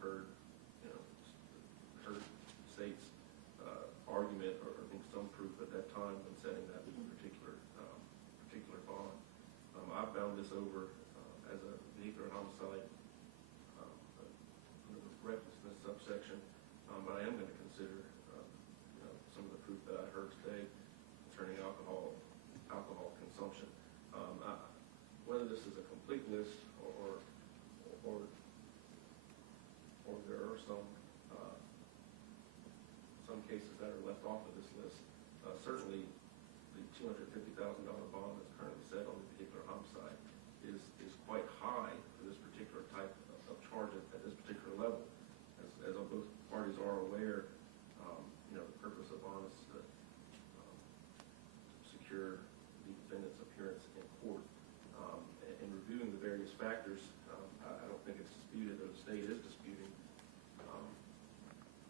heard state's argument, or I think some proof at that time when setting that particular bond. I bound this over as a vehicular homicide under the recklessness subsection, but I am going to consider some of the proof that I heard today concerning alcohol consumption. Whether this is a complete list or there are some cases that are left off of this list, certainly the $250,000 bond that's currently set on the vehicular homicide is quite high for this particular type of charge at this particular level. As both parties are aware, the purpose of bond is to secure the defendant's appearance in court. In reviewing the various factors, I don't think it's disputed, or the state is disputing,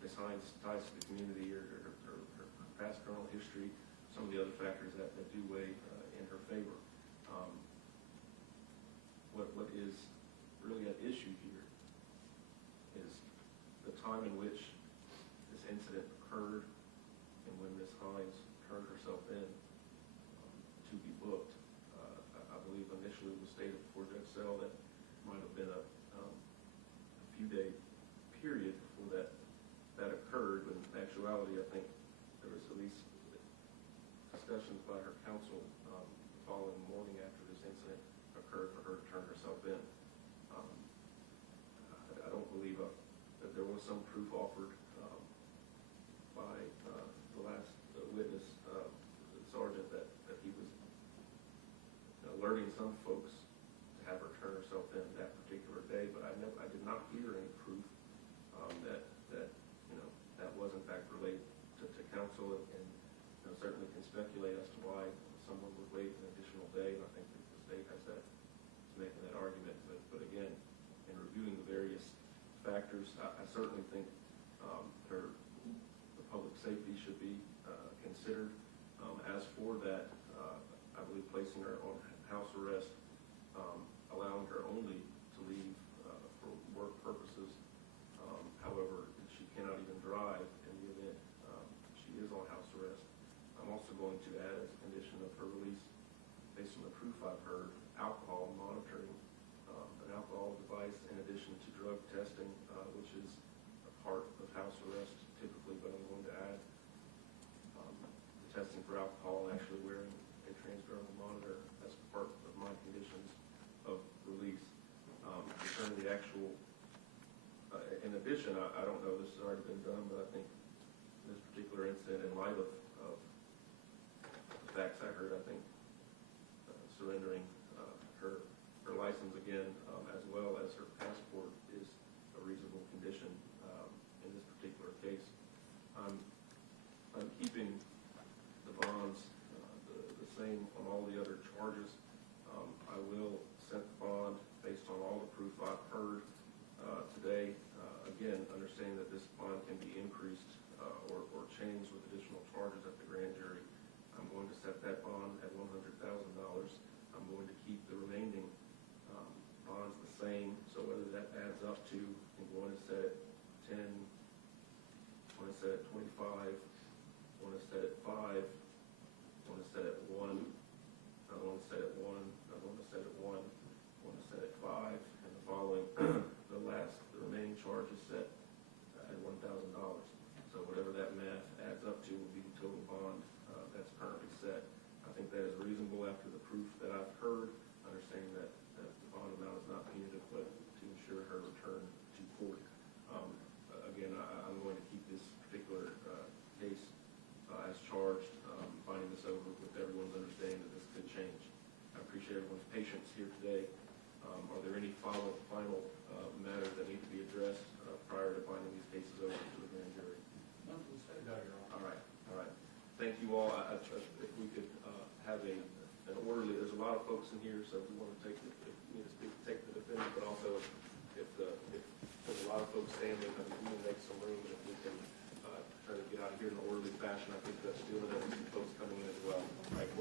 Ms. Hinds' ties to the community or her past criminal history, some of the other factors that do weigh in her favor. What is really at issue here is the time in which this incident occurred and when Ms. Hinds turned herself in to be booked. I believe initially it was stated before Judge Sell that might have been a few-day period before that occurred, but in actuality I think there was at least discussions by her counsel the following morning after this incident occurred for her to turn herself in. I don't believe that there was some proof offered by the last witness, the sergeant, that he was alerting some folks to have her turn herself in that particular day, but I did not hear any proof that was in fact related to counsel, and certainly can speculate as to why someone would wait an additional day, and I think that the state is making that argument. But again, in reviewing the various factors, I certainly think the public safety should be considered. As for that, I believe placing her on house arrest, allowing her only to leave for work purposes. However, she cannot even drive in the event she is on house arrest. I'm also going to add as a condition of her release, based on the proof I've heard, alcohol monitoring, an alcohol device in drug testing, which is a part of house arrest typically, but I'm going to add the testing for alcohol and actually wearing a transdermal monitor as part of my conditions of release. Concerning the actual, in addition, I don't know if this has already been done, but I think this particular incident, in light of the facts I heard, I think surrendering her license again, as well as her passport, is a reasonable condition in this particular case. I'm keeping the bonds the same on all the other charges. I will set the bond based on all the proof I've heard today. Again, understanding that this bond can be increased or changed with additional charges at the grand jury. I'm going to set that bond at $100,000. I'm going to keep the remaining bonds the same. So whether that adds up to, I'm going to set it 10, I'm going to set it 25, I'm going to set it 5, I'm going to set it 1, I'm going to set it 1, I'm going to set it 1, I'm going to set it 5, and the following, the remaining charge is set at $1,000. So whatever that math adds up to will be the total bond that's currently set. I think that is reasonable after the proof that I've heard, understanding that the bond amount is not punitive, but to ensure her return to court. Again, I'm going to keep this particular case as charged, finding this over with everyone's understanding that this could change. I appreciate everyone's patience here today. Are there any final matters that need to be addressed prior to finding these cases over to the grand jury? Nothing to say. All right. Thank you all. If we could have an orderly, there's a lot of folks in here, so if we want to take, if you need to speak, take the defendant, but also if there's a lot of folks standing, I think we can make some room, and if we can try to get out of here in an orderly fashion, I think that's doing it, and folks coming in as well. Right,